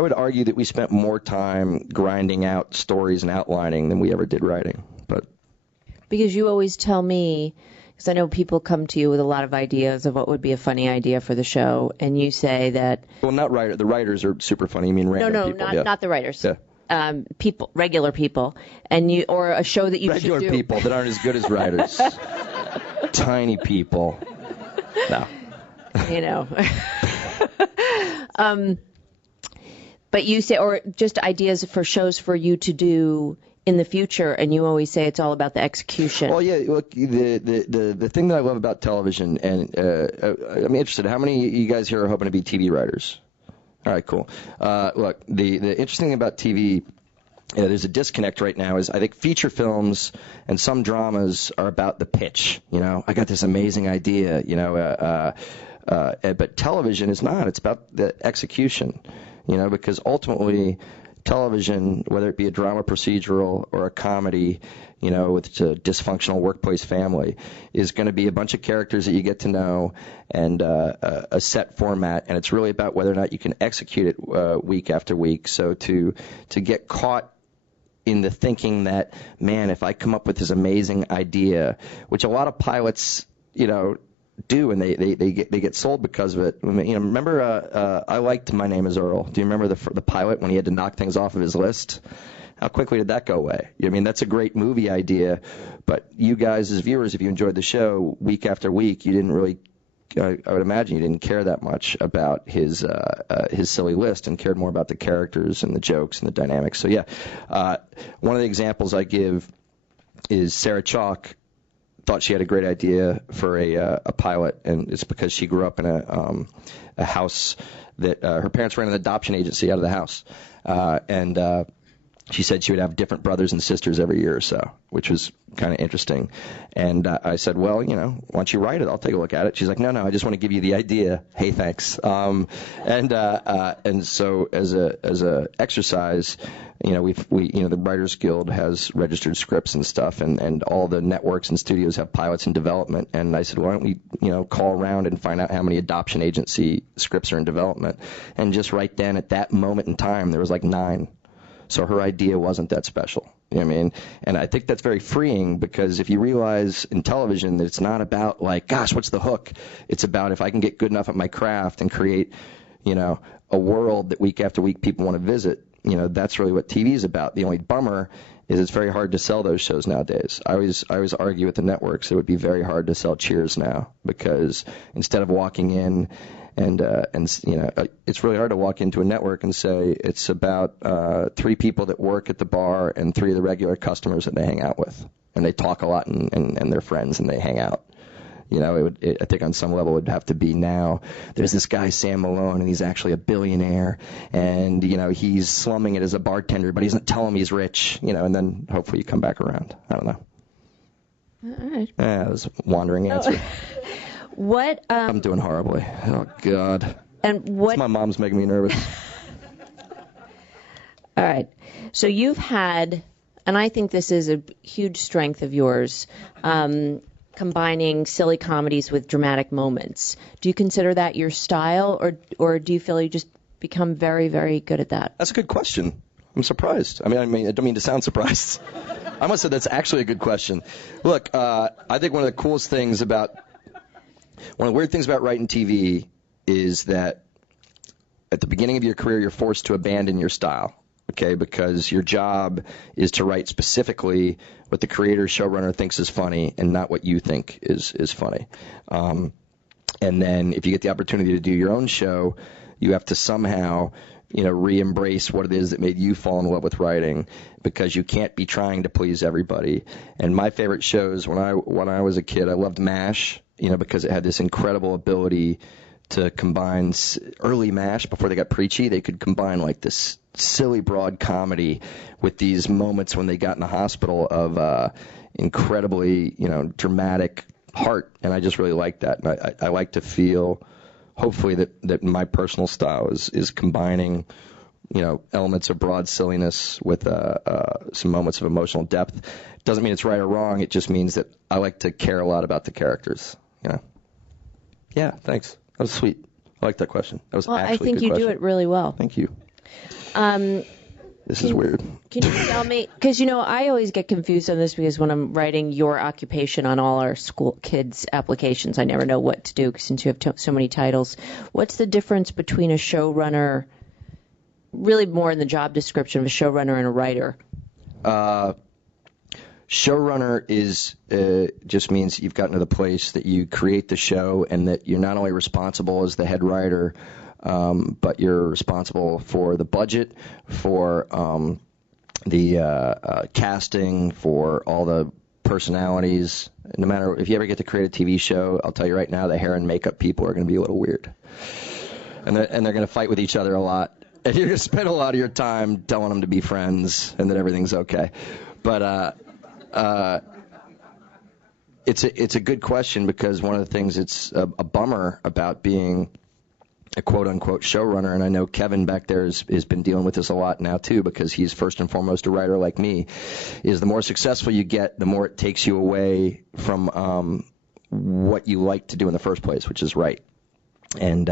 would argue that we spent more time grinding out stories and outlining than we ever did writing. But because you always tell me, because I know people come to you with a lot of ideas of what would be a funny idea for the show, and you say that... Well, not writers. The writers are super funny. You mean random people? No, not the writers. Yeah. People, regular people, or a show that you should do. Regular people that aren't as good as writers. Tiny people. No, you know. But you say, or just ideas for shows for you to do in the future, and you always say it's all about the execution. Well, yeah. Look, the thing that I love about television, and I'm interested. How many of you guys here are hoping to be TV writers? All right, cool. Look, the interesting thing about TV. There's a disconnect right now is I think feature films and some dramas are about the pitch. You know, I got this amazing idea, you know, but television is not. It's about the execution, you know, because ultimately television, whether it be a drama procedural or a comedy, you know, with a dysfunctional workplace family, is going to be a bunch of characters that you get to know and a set format, and it's really about whether or not you can execute it week after week. So to get caught in the thinking that, man, if I come up with this amazing idea, which a lot of pilots, you know, do, and they get sold because of it. You know, remember, I liked My Name Is Earl. Do you remember the pilot when he had to knock things off of his list? How quickly did that go away? I mean, that's a great movie idea, but you guys as viewers, if you enjoyed the show week after week, you didn't really. I would imagine you didn't care that much about his silly list and cared more about the characters and the jokes and the dynamics. So yeah, one of the examples I give is Sarah Chalk thought she had a great idea for a pilot, and it's because she grew up in a house that her parents ran an adoption agency out of the house, and she said she would have different brothers and sisters every year or so, which was kind of interesting. And I said, well, you know, why don't you write it? I'll take a look at it. She's like, no, I just want to give you the idea. Hey, thanks. And so as a exercise, you know, the Writers Guild has registered scripts and stuff, and all the networks and studios have pilots in development. And I said, why don't we, you know, call around and find out how many adoption agency scripts are in development? And just right then, at that moment in time, there was like 9. So her idea wasn't that special. You know what I mean? And I think that's very freeing, because if you realize in television that it's not about like, gosh, what's the hook? It's about if I can get good enough at my craft and create, you know, a world that week after week people want to visit, you know, that's really what TV is about. The only bummer is it's very hard to sell those shows nowadays. I always argue with the networks it would be very hard to sell Cheers now, because instead of walking in and you know, it's really hard to walk into a network and say it's about 3 people that work at the bar and 3 of the regular customers that they hang out with, and they talk a lot and they're friends and they hang out. You know, I think on some level it would have to be now. There's this guy Sam Malone, and he's actually a billionaire, and you know he's slumming it as a bartender, but he doesn't tell him he's rich. You know, and then hopefully you come back around. I don't know. All right. Yeah, that was a wandering answer. What? I'm doing horribly. Oh God. And what? My mom's making me nervous. All right. So you've had, and I think this is a huge strength of yours, combining silly comedies with dramatic moments. Do you consider that your style, or do you feel you just become very, very good at that? That's a good question. I'm surprised. I mean, I don't mean to sound surprised. I must say that's actually a good question. Look, I think one of the weird things about writing TV is that at the beginning of your career, you're forced to abandon your style, okay, because your job is to write specifically what the creator, showrunner thinks is funny and not what you think is funny. And then if you get the opportunity to do your own show, you have to somehow, you know, re-embrace what it is that made you fall in love with writing, because you can't be trying to please everybody. And my favorite shows when I was a kid, I loved MASH, you know, because it had this incredible ability to combine early MASH before they got preachy. They could combine like this silly broad comedy with these moments when they got in the hospital of incredibly, you know, dramatic heart, and I just really like that. And I like to feel, hopefully, that my personal style is combining, you know, elements of broad silliness with some moments of emotional depth. Doesn't mean it's right or wrong. It just means that I like to care a lot about the characters. You know. Yeah. Thanks. That was sweet. I like that question. That was actually a good question. I think you do it really well. Thank you. This is weird. Can you tell me, because, you know, I always get confused on this, because when I'm writing your occupation on all our school kids' applications, I never know what to do since you have so many titles. What's the difference between a showrunner, really more in the job description of a showrunner and a writer? Showrunner is just means you've gotten to the place that you create the show and that you're not only responsible as the head writer, but you're responsible for the budget, for the casting, for all the personalities. No matter if you ever get to create a TV show, I'll tell you right now, the hair and makeup people are going to be a little weird, and they're going to fight with each other a lot. And you're going to spend a lot of your time telling them to be friends and that everything's okay. But it's a good question, because one of the things it's a bummer about being a quote-unquote showrunner, and I know Kevin back there has been dealing with this a lot now too, because he's first and foremost a writer like me, is the more successful you get, the more it takes you away from what you like to do in the first place, which is write. And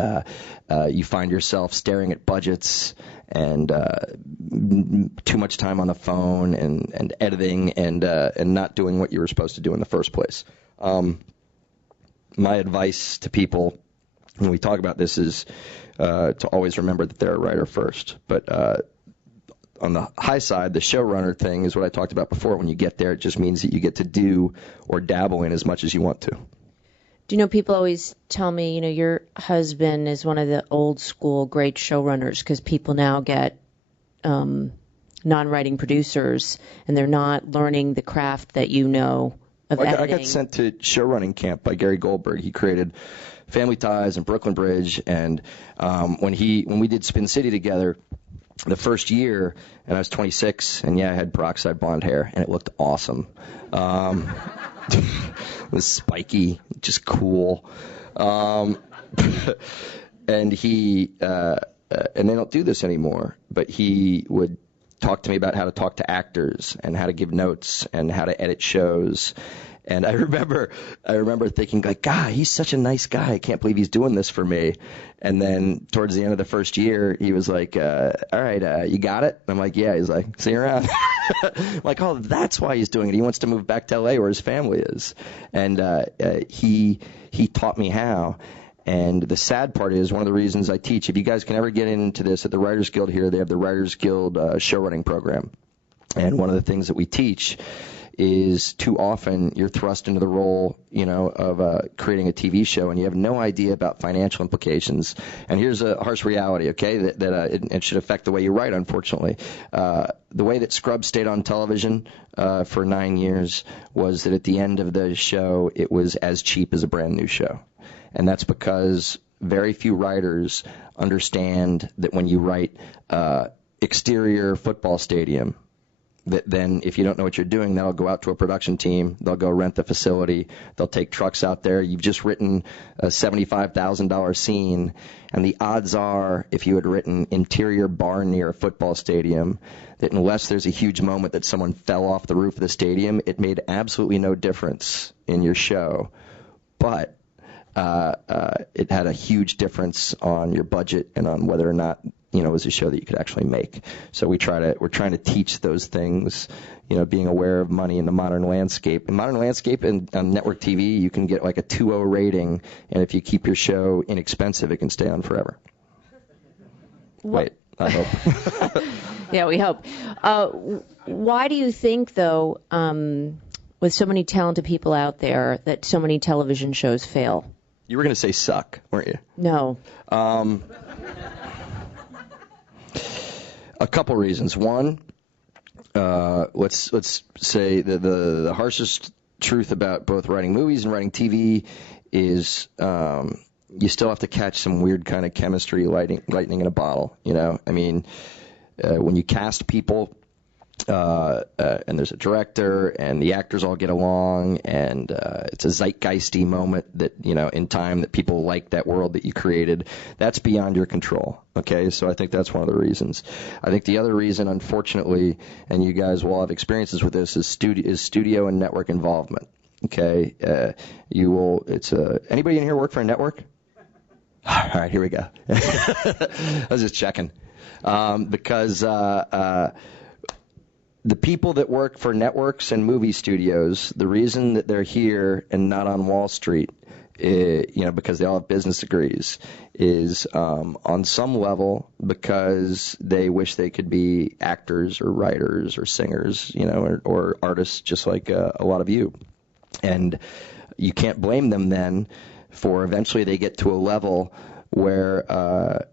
you find yourself staring at budgets and too much time on the phone and editing and not doing what you were supposed to do in the first place. My advice to people when we talk about this is to always remember that they're a writer first. But on the high side, the showrunner thing is what I talked about before. When you get there, it just means that you get to do or dabble in as much as you want to. Do you know, people always tell me, your husband is one of the old school great showrunners, because people now get non-writing producers, and they're not learning the craft that of editing. I got sent to showrunning camp by Gary Goldberg. He created Family Ties and Brooklyn Bridge, and when we did Spin City together, the first year, and I was 26, and I had peroxide blonde hair, and it looked awesome. It was spiky, just cool. And he and they don't do this anymore, but he would talk to me about how to talk to actors and how to give notes and how to edit shows. And I remember thinking, like, God, he's such a nice guy. I can't believe he's doing this for me. And then towards the end of the first year, he was like, all right, you got it? I'm like, yeah. He's like, see you around. I'm like, oh, that's why he's doing it. He wants to move back to L.A. where his family is. And he taught me how. And the sad part is, one of the reasons I teach, if you guys can ever get into this, at the Writers Guild here, they have the Writers Guild showrunning program. And one of the things that we teach is, too often you're thrust into the role, of creating a TV show, and you have no idea about financial implications. And here's a harsh reality, okay, that it should affect the way you write, unfortunately. The way that Scrubs stayed on television for 9 years was that at the end of the show, it was as cheap as a brand new show. And that's because very few writers understand that when you write exterior football stadium, that then if you don't know what you're doing, that'll go out to a production team. They'll go rent the facility. They'll take trucks out there. You've just written a $75,000 scene, and the odds are, if you had written interior bar near a football stadium, that unless there's a huge moment that someone fell off the roof of the stadium, it made absolutely no difference in your show. But it had a huge difference on your budget and on whether or not it was a show that you could actually make. So we're trying to teach those things, being aware of money in the modern landscape. In modern landscape and on network TV, you can get like a 2.0 rating, and if you keep your show inexpensive, it can stay on forever. Wait, I hope. Yeah, we hope. Why do you think, though, with so many talented people out there, that so many television shows fail? You were going to say suck, weren't you? No. A couple reasons. One, let's say the harshest truth about both writing movies and writing TV is you still have to catch some weird kind of chemistry, lightning in a bottle. I mean, when you cast people, and there's a director, and the actors all get along, and it's a zeitgeisty moment that, in time, that people like that world that you created. That's beyond your control, okay? So I think that's one of the reasons. I think the other reason, unfortunately, and you guys will have experiences with this, is studio and network involvement, okay? Anybody in here work for a network? All right, here we go. I was just checking. Because the people that work for networks and movie studios, the reason that they're here and not on Wall Street because they all have business degrees, is on some level because they wish they could be actors or writers or singers, or artists just like a lot of you. And you can't blame them then for eventually they get to a level where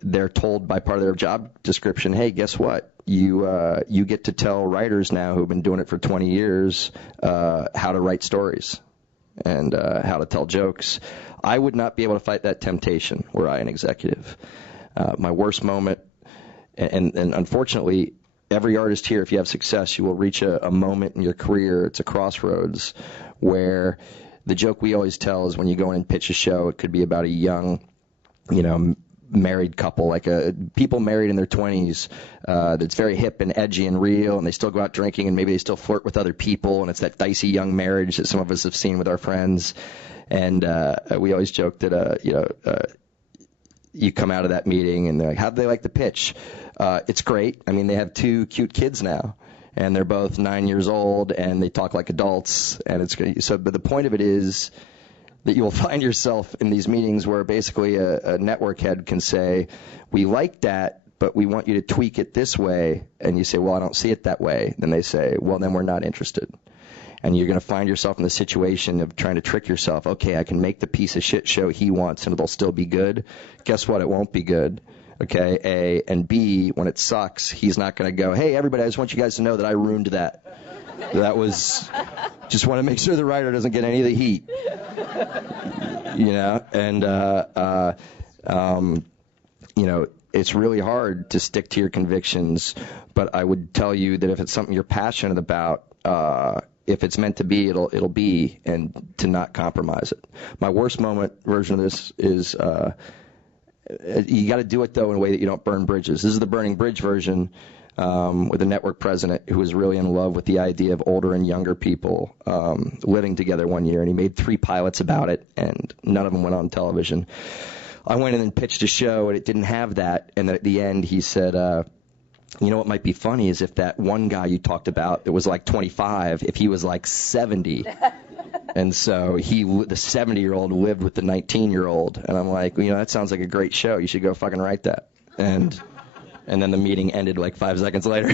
they're told by part of their job description, hey, guess what? You get to tell writers now who've been doing it for 20 years how to write stories and how to tell jokes. I would not be able to fight that temptation were I an executive. My worst moment, and unfortunately, every artist here, if you have success, you will reach a moment in your career, it's a crossroads, where the joke we always tell is when you go in and pitch a show, it could be about a young, married couple, like people married in their 20s, that's very hip and edgy and real, and they still go out drinking, and maybe they still flirt with other people, and it's that dicey young marriage that some of us have seen with our friends. And we always joke that, you come out of that meeting, and they're like, how'd they like the pitch? It's great. I mean, they have 2 cute kids now, and they're both 9 years old, and they talk like adults, and it's great. So, but the point of it is that you will find yourself in these meetings where basically a network head can say, we like that, but we want you to tweak it this way. And you say, well, I don't see it that way. Then they say, well, then we're not interested. And you're going to find yourself in the situation of trying to trick yourself. Okay, I can make the piece of shit show he wants and it'll still be good. Guess what? It won't be good. Okay, A. And B, when it sucks, he's not going to go, hey, everybody, I just want you guys to know that I ruined that. That was, just want to make sure the writer doesn't get any of the heat. And, it's really hard to stick to your convictions, but I would tell you that if it's something you're passionate about, if it's meant to be, it'll be, and to not compromise it. My worst moment version of this is, you got to do it, though, in a way that you don't burn bridges. This is the burning bridge version. With a network president who was really in love with the idea of older and younger people living together one year, and he made 3 pilots about it, and none of them went on television. I went in and pitched a show, and it didn't have that, and at the end he said, what might be funny is if that one guy you talked about that was like 25, if he was like 70. And so the 70-year-old lived with the 19-year-old, and I'm like, that sounds like a great show. You should go fucking write that. And then the meeting ended like 5 seconds later.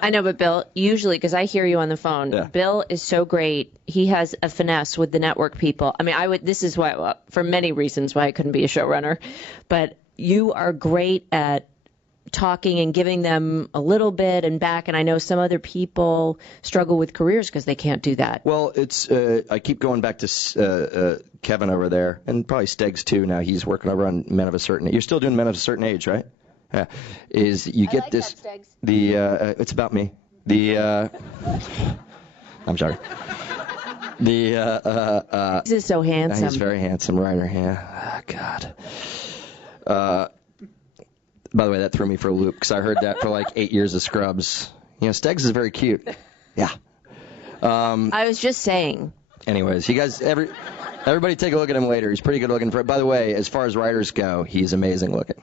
I know, but Bill, usually, because I hear you on the phone, Yeah. Bill is so great. He has a finesse with the network people. I mean, this is why, for many reasons, why I couldn't be a showrunner. But you are great at talking and giving them a little bit and back. And I know some other people struggle with careers because they can't do that. Well, it's I keep going back to Kevin over there, and probably Steggs too. Now he's working over on Men of a Certain Age. You're still doing Men of a Certain Age, right? Yeah. You get this? That, Steggs. It's about me. I'm sorry. This is so handsome. He's a very handsome writer. Yeah. Oh, God. By the way, that threw me for a loop because I heard that for like 8 years of Scrubs. Steggs is very cute. Yeah. I was just saying. Anyways, you guys, everybody take a look at him later. He's pretty good looking. By the way, as far as writers go, he's amazing looking.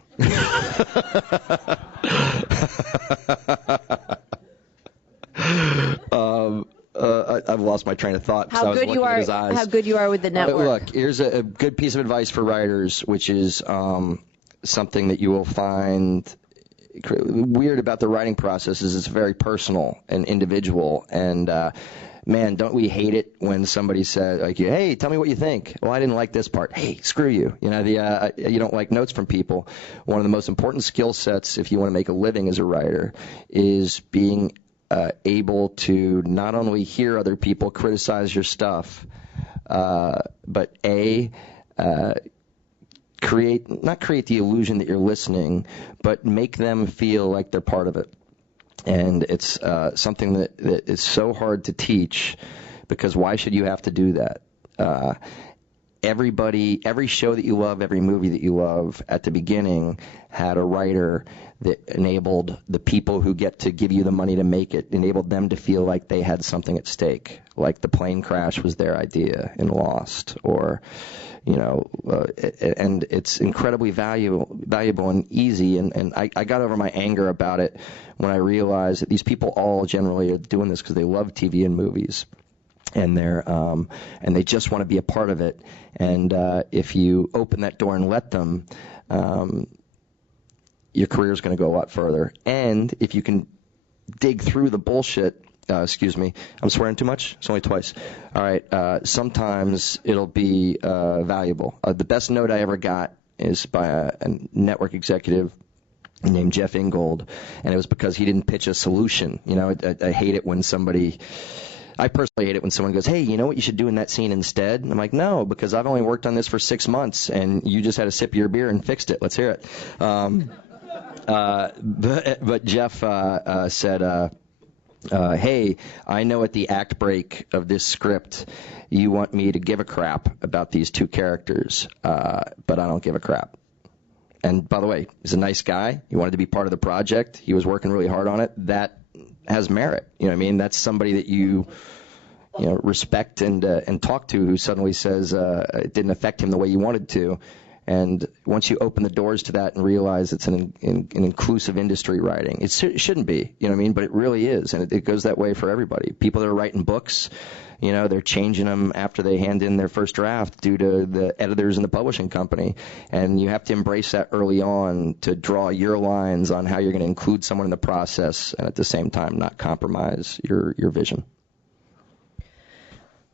I've lost my train of thought because I was looking at his eyes. How good you are with the network. Look, here's a good piece of advice for writers, which is something that you will find weird about the writing process is it's very personal and individual. And man, don't we hate it when somebody says, like, hey, tell me what you think. Well, I didn't like this part. Hey, screw you. You don't like notes from people. One of the most important skill sets if you want to make a living as a writer is being able to not only hear other people criticize your stuff, but not create the illusion that you're listening, but make them feel like they're part of it. And it's something that is so hard to teach, because why should you have to do that? Every show that you love, every movie that you love, at the beginning had a writer that enabled the people who get to give you the money to make it, enabled them to feel like they had something at stake, like the plane crash was their idea in Lost, or and it's incredibly valuable and easy. And I got over my anger about it when I realized that these people all generally are doing this because they love TV and movies. and they just want to be a part of it. And if you open that door and let them, your career is going to go a lot further. And if you can dig through the bullshit, excuse me, I'm swearing too much? It's only twice. All right, sometimes it'll be valuable. The best note I ever got is by a network executive named Jeff Ingold, and it was because he didn't pitch a solution. You know, I hate it when I personally hate it when someone goes, hey, you know what you should do in that scene instead? And I'm like, no, because I've only worked on this for 6 months, and you just had a sip of your beer and fixed it. Let's hear it. But Jeff said, hey, I know at the act break of this script you want me to give a crap about these two characters, but I don't give a crap. And by the way, he's a nice guy. He wanted to be part of the project. He was working really hard on it. That has merit. You know what I mean? That's somebody that you respect and talk to, who suddenly says it didn't affect him the way you wanted to. And once you open the doors to that and realize it's an inclusive industry writing, it shouldn't be, you know what I mean? But it really is, and it goes that way for everybody. People that are writing books, you know, they're changing them after they hand in their first draft due to the editors in the publishing company. And you have to embrace that early on to draw your lines on how you're going to include someone in the process and at the same time not compromise your vision.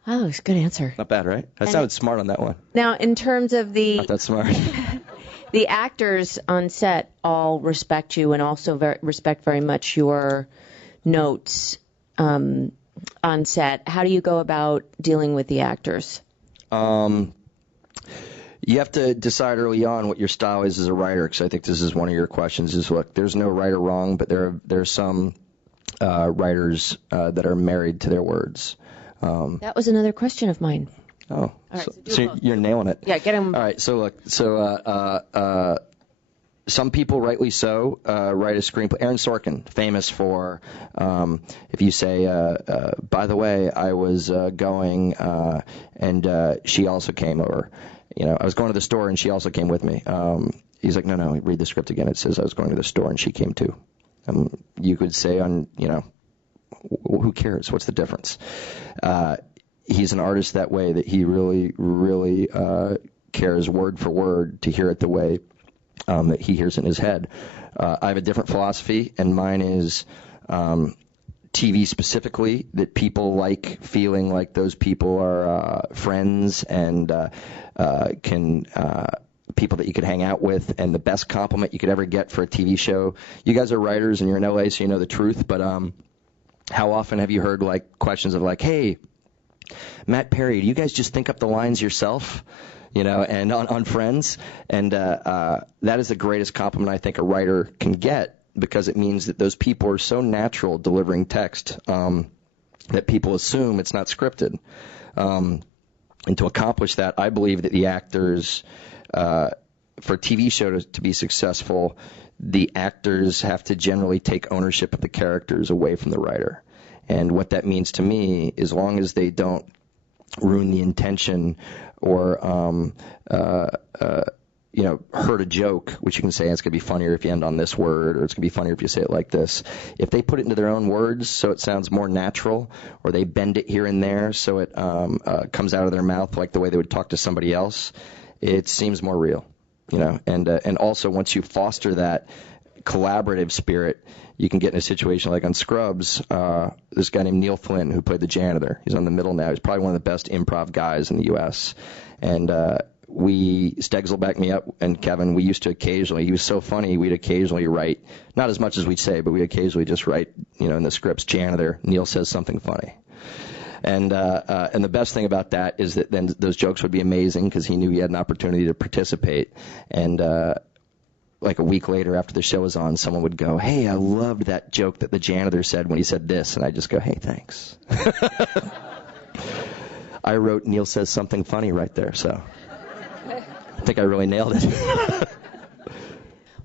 Oh, it's a good answer. Not bad, right? I sounded smart on that one. Now, in terms of Not that smart. the actors on set all respect you and also respect very much your notes on set. How do you go about dealing with the actors? You have to decide early on what your style is as a writer, because I think this is one of your questions. Is look, there's no right or wrong, but there are some writers that are married to their words. That was another question of mine. Oh, all right, so you're nailing it. Yeah, get him. All right, so look, some people, rightly so, write a screenplay. Aaron Sorkin, famous for, if you say, by the way, I was going, and she also came over. You know, I was going to the store and she also came with me. He's like, no, read the script again. It says I was going to the store and she came too. You could say who cares? What's the difference? He's an artist that way, that he really, really cares word for word to hear it the way that he hears in his head. I have a different philosophy, and mine is TV specifically, that people like feeling like those people are friends and people that you could hang out with. And the best compliment you could ever get for a TV show, you guys are writers and you're in LA, so you know the truth, but how often have you heard like questions of like, hey, Matt Perry, do you guys just think up the lines yourself? You know, and on Friends, and that is the greatest compliment I think a writer can get, because it means that those people are so natural delivering text that people assume it's not scripted. And to accomplish that, I believe that the actors, for a TV show to be successful, the actors have to generally take ownership of the characters away from the writer. And what that means to me, as long as they don't ruin the intention or hurt a joke, which you can say it's going to be funnier if you end on this word, or it's going to be funnier if you say it like this. If they put it into their own words so it sounds more natural, or they bend it here and there so it comes out of their mouth like the way they would talk to somebody else, it seems more real. You know, and also once you foster that collaborative spirit, you can get in a situation like on Scrubs. This guy named Neil Flynn, who played the janitor, he's on the middle now. He's probably one of the best improv guys in the U.S. And Steggs will back me up, and Kevin, we used to occasionally, he was so funny, we'd occasionally write, not as much as we'd say, but we'd occasionally just write, in the scripts, janitor, Neil says something funny. And the best thing about that is that then those jokes would be amazing because he knew he had an opportunity to participate. And like a week later after the show was on, someone would go, hey, I loved that joke that the janitor said when he said this. And I just go, hey, thanks. I wrote Neil says something funny right there, so I think I really nailed it.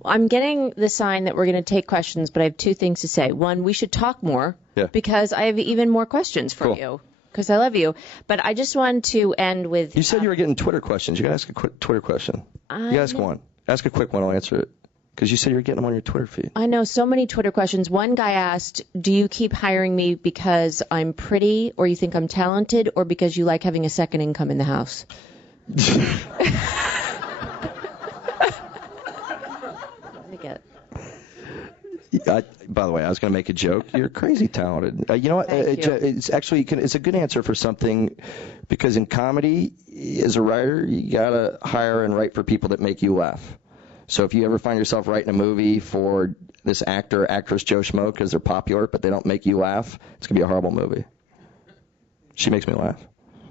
Well, I'm getting the sign that we're going to take questions, but I have two things to say. One, we should talk more, because I have even more questions for you, because I love you. But I just wanted to end with... You said you were getting Twitter questions. You got to ask a quick Twitter question. You ask one. Ask a quick one. I'll answer it. Because you said you were getting them on your Twitter feed. I know, so many Twitter questions. One guy asked, do you keep hiring me because I'm pretty, or you think I'm talented, or because you like having a second income in the house? By the way, I was going to make a joke. You're crazy talented. You know what? It's actually it's a good answer for something, because in comedy, as a writer, you got to hire and write for people that make you laugh. So if you ever find yourself writing a movie for this actor or actress Joe Schmo because they're popular but they don't make you laugh, it's going to be a horrible movie. She makes me laugh.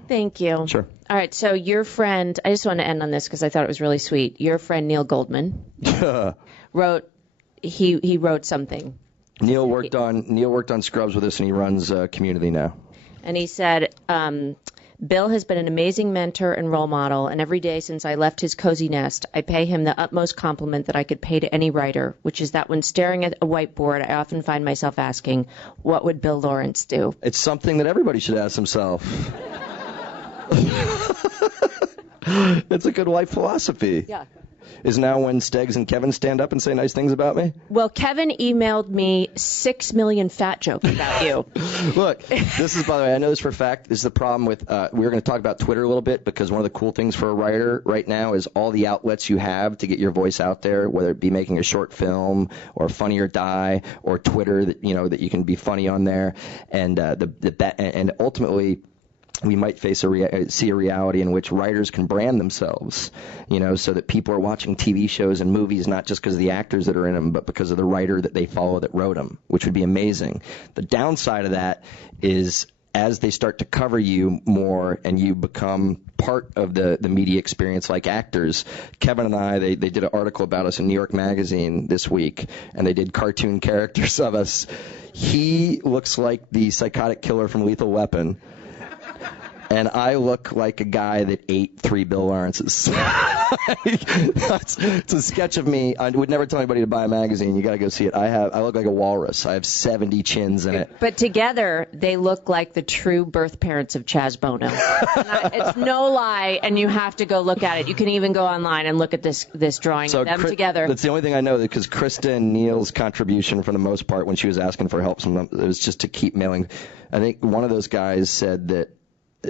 Thank you. Sure. All right, so your friend, I just want to end on this because I thought it was really sweet. Your friend Neil Goldman wrote, he wrote something. Neil worked on Scrubs with us, and he runs Community now. And he said, Bill has been an amazing mentor and role model, and every day since I left his cozy nest, I pay him the utmost compliment that I could pay to any writer, which is that when staring at a whiteboard, I often find myself asking, what would Bill Lawrence do? It's something that everybody should ask themselves. It's a good life philosophy. Yeah. Is now when Steggs and Kevin stand up and say nice things about me? Well, Kevin emailed me 6 million fat jokes about you. Look, this is, by the way, I know this for a fact. This is the problem with, we're going to talk about Twitter a little bit, because one of the cool things for a writer right now is all the outlets you have to get your voice out there, whether it be making a short film or Funny or Die or Twitter, that you can be funny on there, and and ultimately, we might see a reality in which writers can brand themselves, so that people are watching TV shows and movies not just because of the actors that are in them, but because of the writer that they follow that wrote them, which would be amazing. The downside of that is, as they start to cover you more and you become part of the media experience like actors. Kevin and I, they did an article about us in New York Magazine this week, and they did cartoon characters of us. He looks like the psychotic killer from Lethal Weapon. And I look like a guy that ate 3 Bill Lawrences. It's a sketch of me. I would never tell anybody to buy a magazine. You got to go see it. I look like a walrus. I have 70 chins in it. But together, they look like the true birth parents of Chaz Bono. It's no lie, and you have to go look at it. You can even go online and look at this drawing of them together. That's the only thing I know, because Christa and Neil's contribution, for the most part, when she was asking for help, it was just to keep mailing. I think one of those guys said that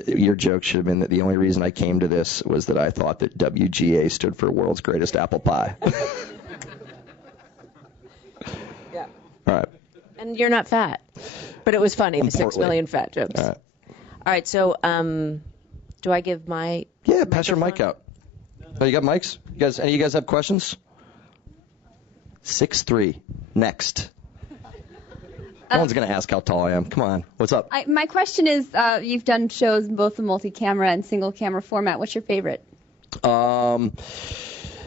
your joke should have been that the only reason I came to this was that I thought that WGA stood for World's Greatest Apple Pie. Yeah. All right. And you're not fat. But it was funny, the 6 million fat jokes. All right, so do I give my... Yeah, pass your mic out. Oh, you got mics? Any of you guys have questions? 6'3". Next. No one's going to ask how tall I am. Come on. What's up? My question is, you've done shows in both the multi-camera and single-camera format. What's your favorite? You know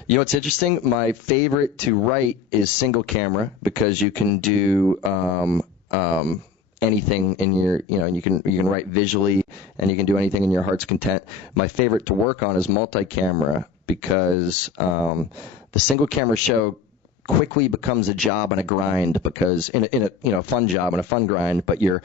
what's interesting? My favorite to write is single camera, because you can do anything in your, and you can write visually, and you can do anything in your heart's content. My favorite to work on is multi-camera, because the single camera show quickly becomes a job and a grind, because in a fun job and a fun grind, but you're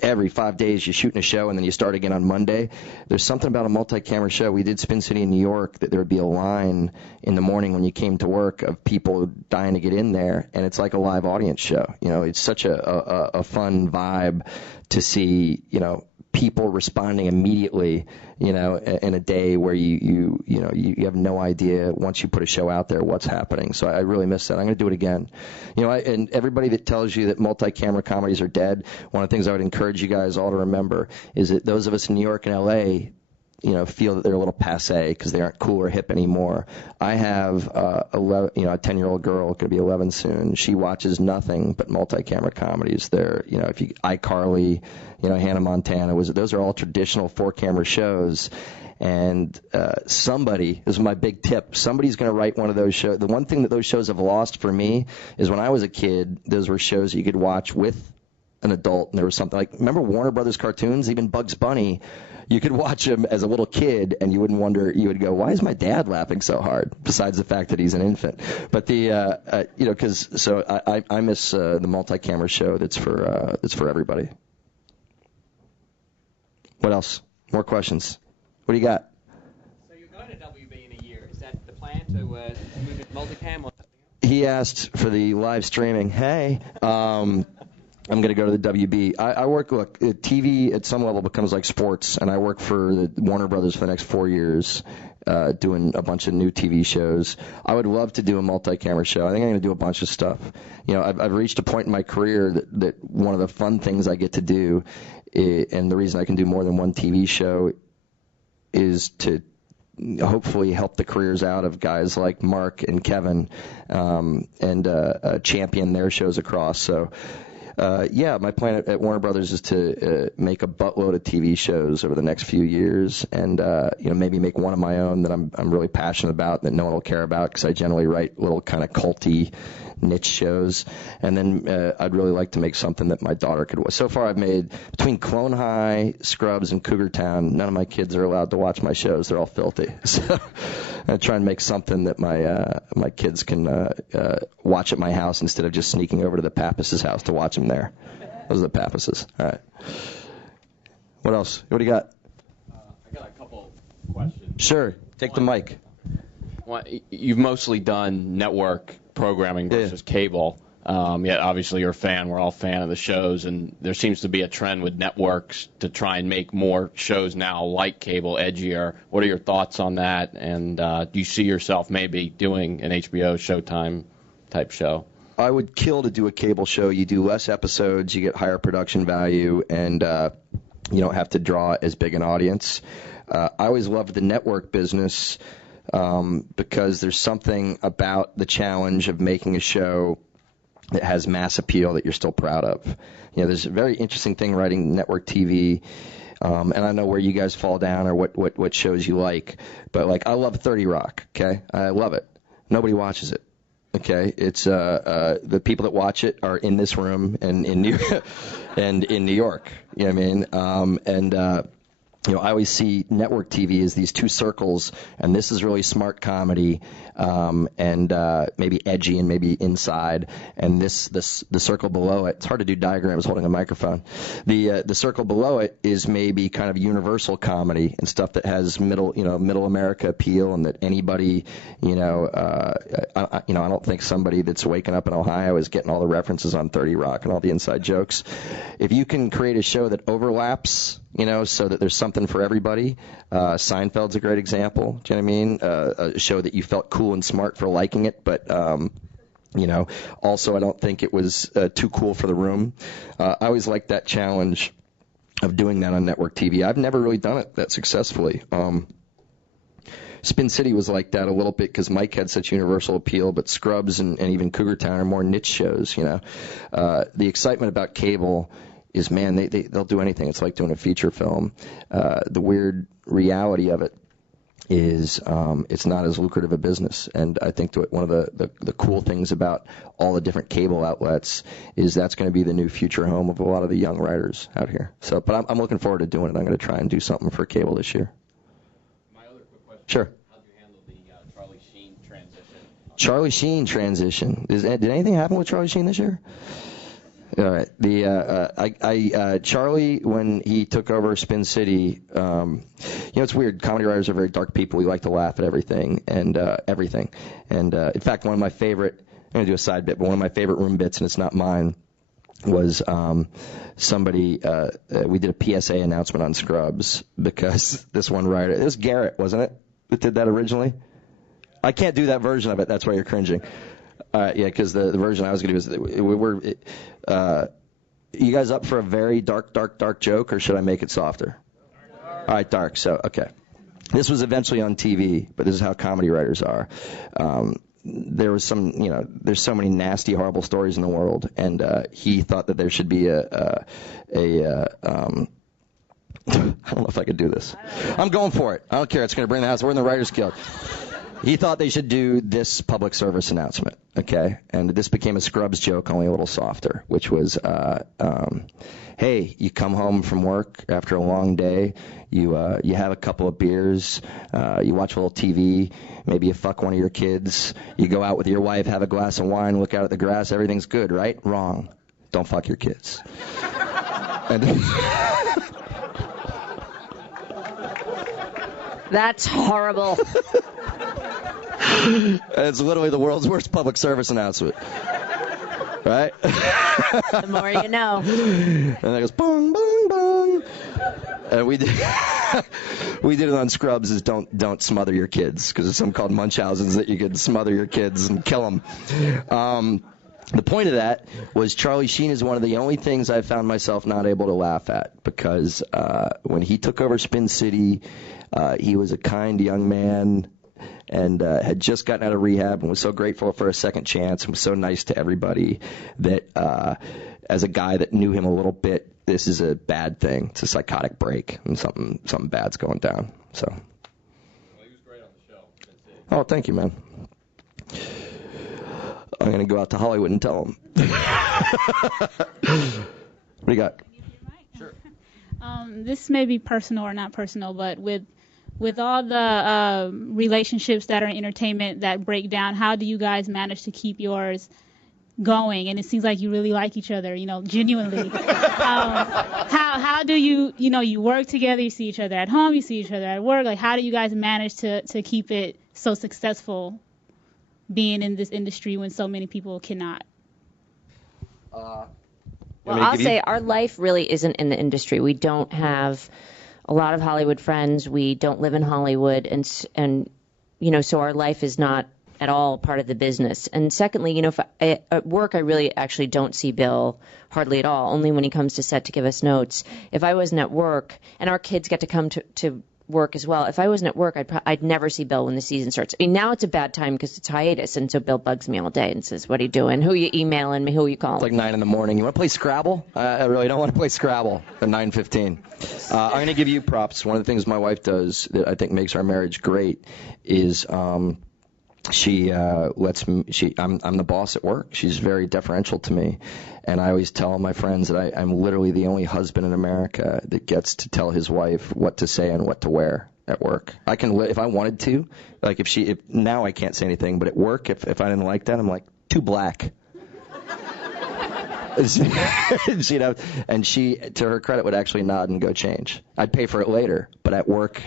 every 5 days you're shooting a show and then you start again on Monday. There's something about a multi-camera show. We did Spin City in New York, that there would be a line in the morning when you came to work of people dying to get in there, and it's like a live audience show. It's such a fun vibe to see, people responding immediately, in a day where you have no idea once you put a show out there what's happening. So I really miss that. I'm going to do it again. And everybody that tells you that multi-camera comedies are dead, one of the things I would encourage you guys all to remember is that those of us in New York and LA, feel that they're a little passé because they aren't cool or hip anymore. I have a 10-year-old girl, going to be 11 soon. She watches nothing but multi-camera comedies. They're, if you iCarly, Hannah Montana, those are all traditional 4-camera shows. And somebody, this is my big tip, somebody's going to write one of those shows. The one thing that those shows have lost for me is when I was a kid, those were shows that you could watch with an adult, and there was something like, remember Warner Brothers cartoons, even Bugs Bunny? You could watch him as a little kid, and you wouldn't wonder. You would go, "Why is my dad laughing so hard?" Besides the fact that he's an infant. But I miss the multi-camera show. That's for everybody. What else? More questions? What do you got? So you're going to WB in a year. Is that the plan to move it multicam or? he asked for the live streaming. Hey, I'm going to go to the WB. I work, look, TV at some level becomes like sports, and I work for the Warner Brothers for the next 4 years, doing a bunch of new TV shows. I would love to do a multi-camera show. I think I'm going to do a bunch of stuff. You know, I've reached a point in my career that one of the fun things I get to do, and the reason I can do more than one TV show, is to hopefully help the careers out of guys like Mark and Kevin, and champion their shows across. So, yeah, my plan at Warner Brothers is to make a buttload of TV shows over the next few years, and you know, maybe make one of my own that I'm really passionate about, that no one will care about, because I generally write little kind of culty niche shows. And then I'd really like to make something that my daughter could watch. So far I've made, between Clone High, Scrubs, and Cougar Town, none of my kids are allowed to watch my shows. They're all filthy. So I try and make something that my kids can watch at my house instead of just sneaking over to the Pappas's house to watch them there. Those are the Pappas's. All right. What else? What do you got? I got a couple questions. Sure. Take the mic. Well, you've mostly done network programming versus cable. Yet obviously you're a fan. We're all a fan of the shows, and there seems to be a trend with networks to try and make more shows now like cable, edgier. What are your thoughts on that? And do you see yourself maybe doing an HBO Showtime type show? I would kill to do a cable show. You do less episodes, you get higher production value, and you don't have to draw as big an audience. I always loved the network business because there's something about the challenge of making a show that has mass appeal that you're still proud of. You know, there's a very interesting thing writing network TV, and I know where you guys fall down or what shows you like, but like I love 30 Rock, okay? I love it. Nobody watches it. Okay, it's the people that watch it are in this room and in New and in New York. You know what I mean? You know, I always see network TV as these two circles, and this is really smart comedy, and maybe edgy and maybe inside, and the circle below it. It's hard to do diagrams holding a microphone. The circle below it is maybe kind of universal comedy and stuff that has middle America appeal, and that anybody, I don't think somebody that's waking up in Ohio is getting all the references on 30 Rock and all the inside jokes. If you can create a show that overlaps, so that there's something for everybody. Seinfeld's a great example. Do you know what I mean? A show that you felt cool and smart for liking it, but, also I don't think it was too cool for the room. I always liked that challenge of doing that on network TV. I've never really done it that successfully. Spin City was like that a little bit because Mike had such universal appeal, but Scrubs and even Cougar Town are more niche shows, The excitement about cable is, man, they'll do anything. It's like doing a feature film. The weird reality of it is it's not as lucrative a business. And I think one of the cool things about all the different cable outlets is that's going to be the new future home of a lot of the young writers out here. So, but I'm looking forward to doing it. I'm going to try and do something for cable this year. My other quick question. Sure. How did you handle the Charlie Sheen transition? Charlie Sheen transition. Did anything happen with Charlie Sheen this year? All right. Charlie, when he took over Spin City, it's weird. Comedy writers are very dark people. We like to laugh at everything and everything. And in fact, one of my favorite, I'm going to do a side bit, but one of my favorite room bits, and it's not mine, was somebody, we did a PSA announcement on Scrubs because this one writer, it was Garrett, wasn't it, that did that originally? I can't do that version of it. That's why you're cringing. Yeah, because the version I was going to do is you guys up for a very dark joke, or should I make it softer? All right, dark. So, okay. This was eventually on TV, but this is how comedy writers are. There was there's so many nasty, horrible stories in the world, and he thought that there should be I don't know if I could do this. I'm going for it. I don't care. It's going to bring the house. We're in the Writers Guild. He thought they should do this public service announcement, okay? And this became a Scrubs joke, only a little softer, which was, hey, you come home from work after a long day, you have a couple of beers, you watch a little TV, maybe you fuck one of your kids, you go out with your wife, have a glass of wine, look out at the grass, everything's good, right? Wrong. Don't fuck your kids. And That's horrible. It's literally the world's worst public service announcement. Right? The more you know. And it goes, bong, bong, bong. And we did it on Scrubs is don't smother your kids, because there's some called Munchausen's that you could smother your kids and kill them. The point of that was Charlie Sheen is one of the only things I found myself not able to laugh at, because when he took over Spin City, he was a kind young man and had just gotten out of rehab and was so grateful for a second chance and was so nice to everybody that as a guy that knew him a little bit, this is a bad thing. It's a psychotic break and something bad's going down. So. Well, he was great on the show. Oh, thank you, man. I'm going to go out to Hollywood and tell them. What do you got? Sure. This may be personal or not personal, but with all the relationships that are in entertainment that break down, how do you guys manage to keep yours going? And it seems like you really like each other, genuinely. How do you work together, you see each other at home, you see each other at work. Like, how do you guys manage to keep it so successful being in this industry when so many people cannot? Well, I'll say our life really isn't in the industry. We don't have a lot of Hollywood friends. We don't live in Hollywood, and so our life is not at all part of the business. And secondly, at work, I really actually don't see Bill hardly at all, only when he comes to set to give us notes. If I wasn't at work, and our kids get to come to work as well, if I wasn't at work, I'd never see Bill when the season starts. I mean, now it's a bad time because it's hiatus, and so Bill bugs me all day and says, "What are you doing? Who are you emailing me? Who are you calling?" It's like 9 in the morning. You want to play Scrabble? I really don't want to play Scrabble at 9:15. I'm going to give you props. One of the things my wife does that I think makes our marriage great is she lets me. I'm the boss at work. She's very deferential to me, and I always tell my friends that I'm literally the only husband in America that gets to tell his wife what to say and what to wear at work. I can, if I wanted to, like if now I can't say anything, but at work, if I didn't like that, I'm like, too black. And she, to her credit, would actually nod and go change. I'd pay for it later, but at work.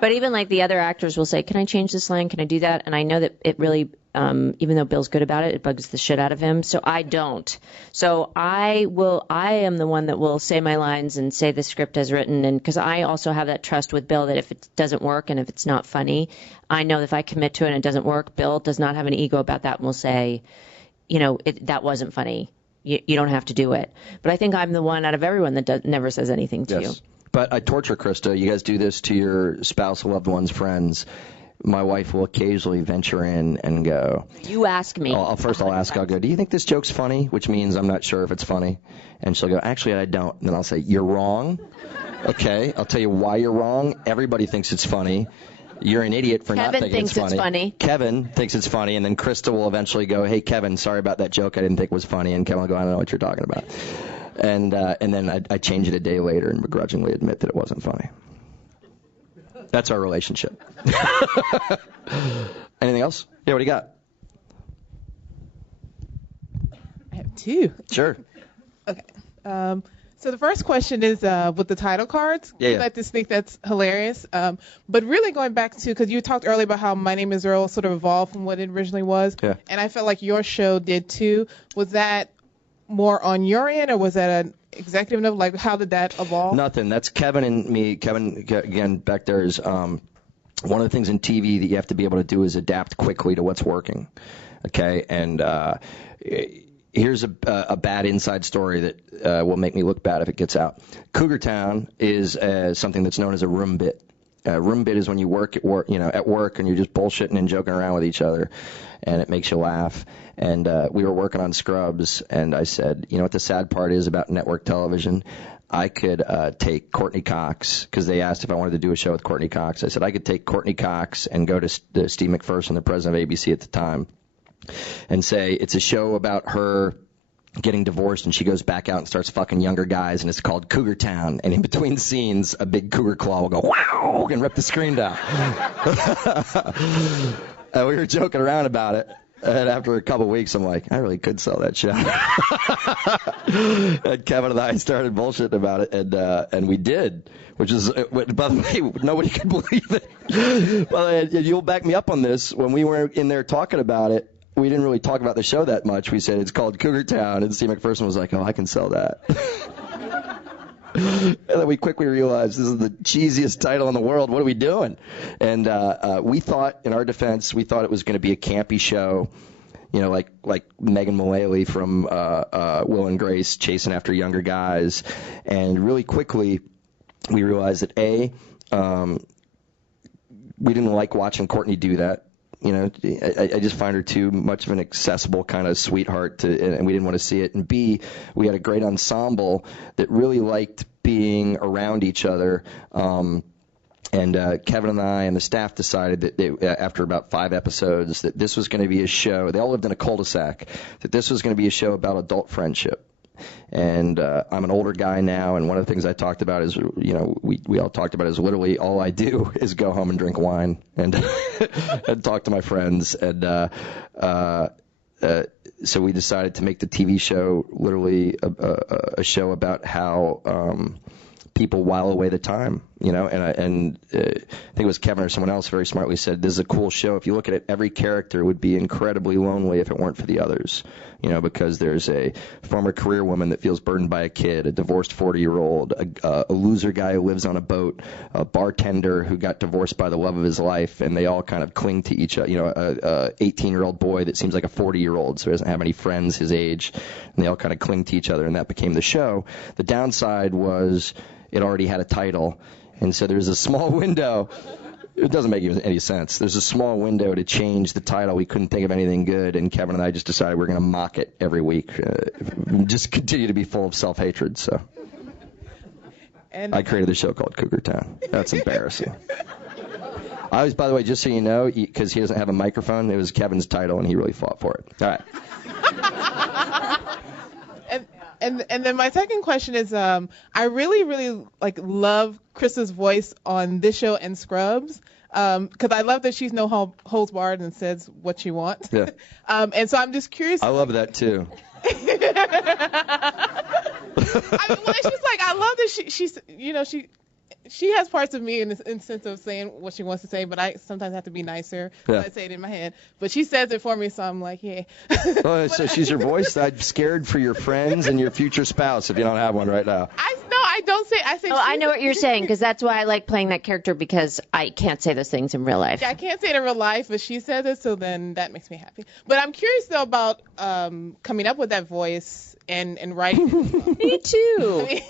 But even like the other actors will say, "Can I change this line? Can I do that?" And I know that it really, even though Bill's good about it, it bugs the shit out of him. So I don't. So I am the one that will say my lines and say the script as written. And because I also have that trust with Bill that if it doesn't work and if it's not funny, I know that if I commit to it and it doesn't work, Bill does not have an ego about that and will say, that wasn't funny. You don't have to do it. But I think I'm the one out of everyone that never says anything to you. But I torture Christa. You guys do this to your spouse, loved ones, friends. My wife will occasionally venture in and go. You ask me. First I'll ask. I'll go, "Do you think this joke's funny?" Which means I'm not sure if it's funny. And she'll go, "Actually, I don't." And then I'll say, "You're wrong." Okay, I'll tell you why you're wrong. Everybody thinks it's funny. You're an idiot for not thinking it's funny. Kevin thinks it's funny, and then Christa will eventually go, "Hey, Kevin, sorry about that joke I didn't think was funny." And Kevin will go, "I don't know what you're talking about." And then I change it a day later and begrudgingly admit that it wasn't funny. That's our relationship. Anything else? Yeah, what do you got? I have two. Sure. Okay. So the first question is with the title cards. Yeah. I just think that's hilarious. But really going back to, because you talked earlier about how My Name is Earl sort of evolved from what it originally was. Yeah. And I felt like your show did too. Was that more on your end, or was that an executive note? Like, how did that evolve? Nothing. That's Kevin and me. Kevin, again, back there is one of the things in TV that you have to be able to do is adapt quickly to what's working. Okay? And here's a bad inside story that will make me look bad if it gets out. Cougar Town is something that's known as a room bit. Room bit is when you work at work, and you're just bullshitting and joking around with each other, and it makes you laugh. And we were working on Scrubs, and I said, you know what the sad part is about network television? I could take Courtney Cox, because they asked if I wanted to do a show with Courtney Cox. I said I could take Courtney Cox and go to Steve McPherson, the president of ABC at the time, and say it's a show about her getting divorced, and she goes back out and starts fucking younger guys, and it's called Cougar Town. And in between scenes, a big cougar claw will go, wow, and rip the screen down. And we were joking around about it. And after a couple of weeks, I'm like, I really could sell that show. And Kevin and I started bullshitting about it, and we did, which is, by the way, nobody could believe it. Well, you'll back me up on this. When we were in there talking about it, we didn't really talk about the show that much. We said it's called Cougar Town, and Steve McPherson was like, oh, I can sell that. And then we quickly realized this is the cheesiest title in the world. What are we doing? And we thought, in our defense, we thought it was going to be a campy show, you know, like Megan Mullally from Will and Grace chasing after younger guys. And really quickly, we realized that, A, we didn't like watching Courtney do that. You know, I just find her too much of an accessible kind of sweetheart, and we didn't want to see it. And B, we had a great ensemble that really liked being around each other. And Kevin and I and the staff decided that after about 5 episodes that this was going to be a show. They all lived in a cul-de-sac. That this was going to be a show about adult friendship. And I'm an older guy now, and one of the things I talked about is, you know, we all talked about is literally all I do is go home and drink wine and and talk to my friends. And so we decided to make the TV show literally a show about how people while away the time, you know. And I think it was Kevin or someone else very smartly said, this is a cool show. If you look at it, every character would be incredibly lonely if it weren't for the others, you know, because there's a former career woman that feels burdened by a kid, a divorced 40-year-old, a loser guy who lives on a boat, a bartender who got divorced by the love of his life, and they all kind of cling to each other, you know, a 18-year-old boy that seems like a 40-year-old, so he doesn't have any friends his age, and they all kind of cling to each other, and that became the show. The downside was it already had a title, and so there's a small window. It doesn't make any sense. There's a small window to change the title. We couldn't think of anything good, and Kevin and I just decided we're going to mock it every week, just continue to be full of self-hatred. So I created a show called Cougar Town. That's embarrassing. I always, by the way, just so you know, because he doesn't have a microphone, it was Kevin's title, and he really fought for it. All right. And then my second question is, I really love Christa's voice on this show and Scrubs, because I love that she's no holds barred and says what she wants. Yeah. And so I'm just curious. I love that too. She's like, I love that she's, you know, she has parts of me in the sense of saying what she wants to say, but I sometimes have to be nicer. Yeah. I say it in my head. But she says it for me, so I'm like, yeah. Oh, so she's your voice? I'm scared for your friends and your future spouse if you don't have one right now. I don't say. I say. Oh, I know what you're saying, because that's why I like playing that character, because I can't say those things in real life. Yeah, I can't say it in real life, but she says it, so then that makes me happy. But I'm curious, though, about coming up with that voice and writing. Me too.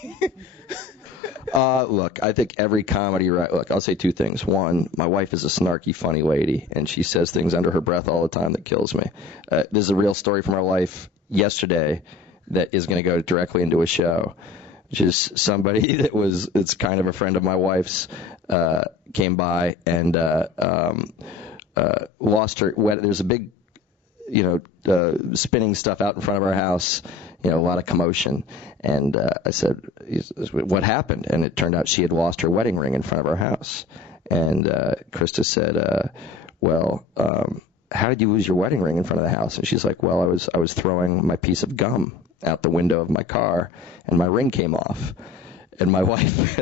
Look, I think every comedy look, I'll say 2 things. One, my wife is a snarky, funny lady, and she says things under her breath all the time that kills me. This is a real story from our life yesterday that is going to go directly into a show. Which is somebody it's kind of a friend of my wife's, came by and lost her. There's a big, you know, spinning stuff out in front of our house, you know, a lot of commotion. And I said, what happened? And it turned out she had lost her wedding ring in front of our house. And Christa said, well, how did you lose your wedding ring in front of the house? And she's like, well, I was throwing my piece of gum out the window of my car, and my ring came off. And my wife,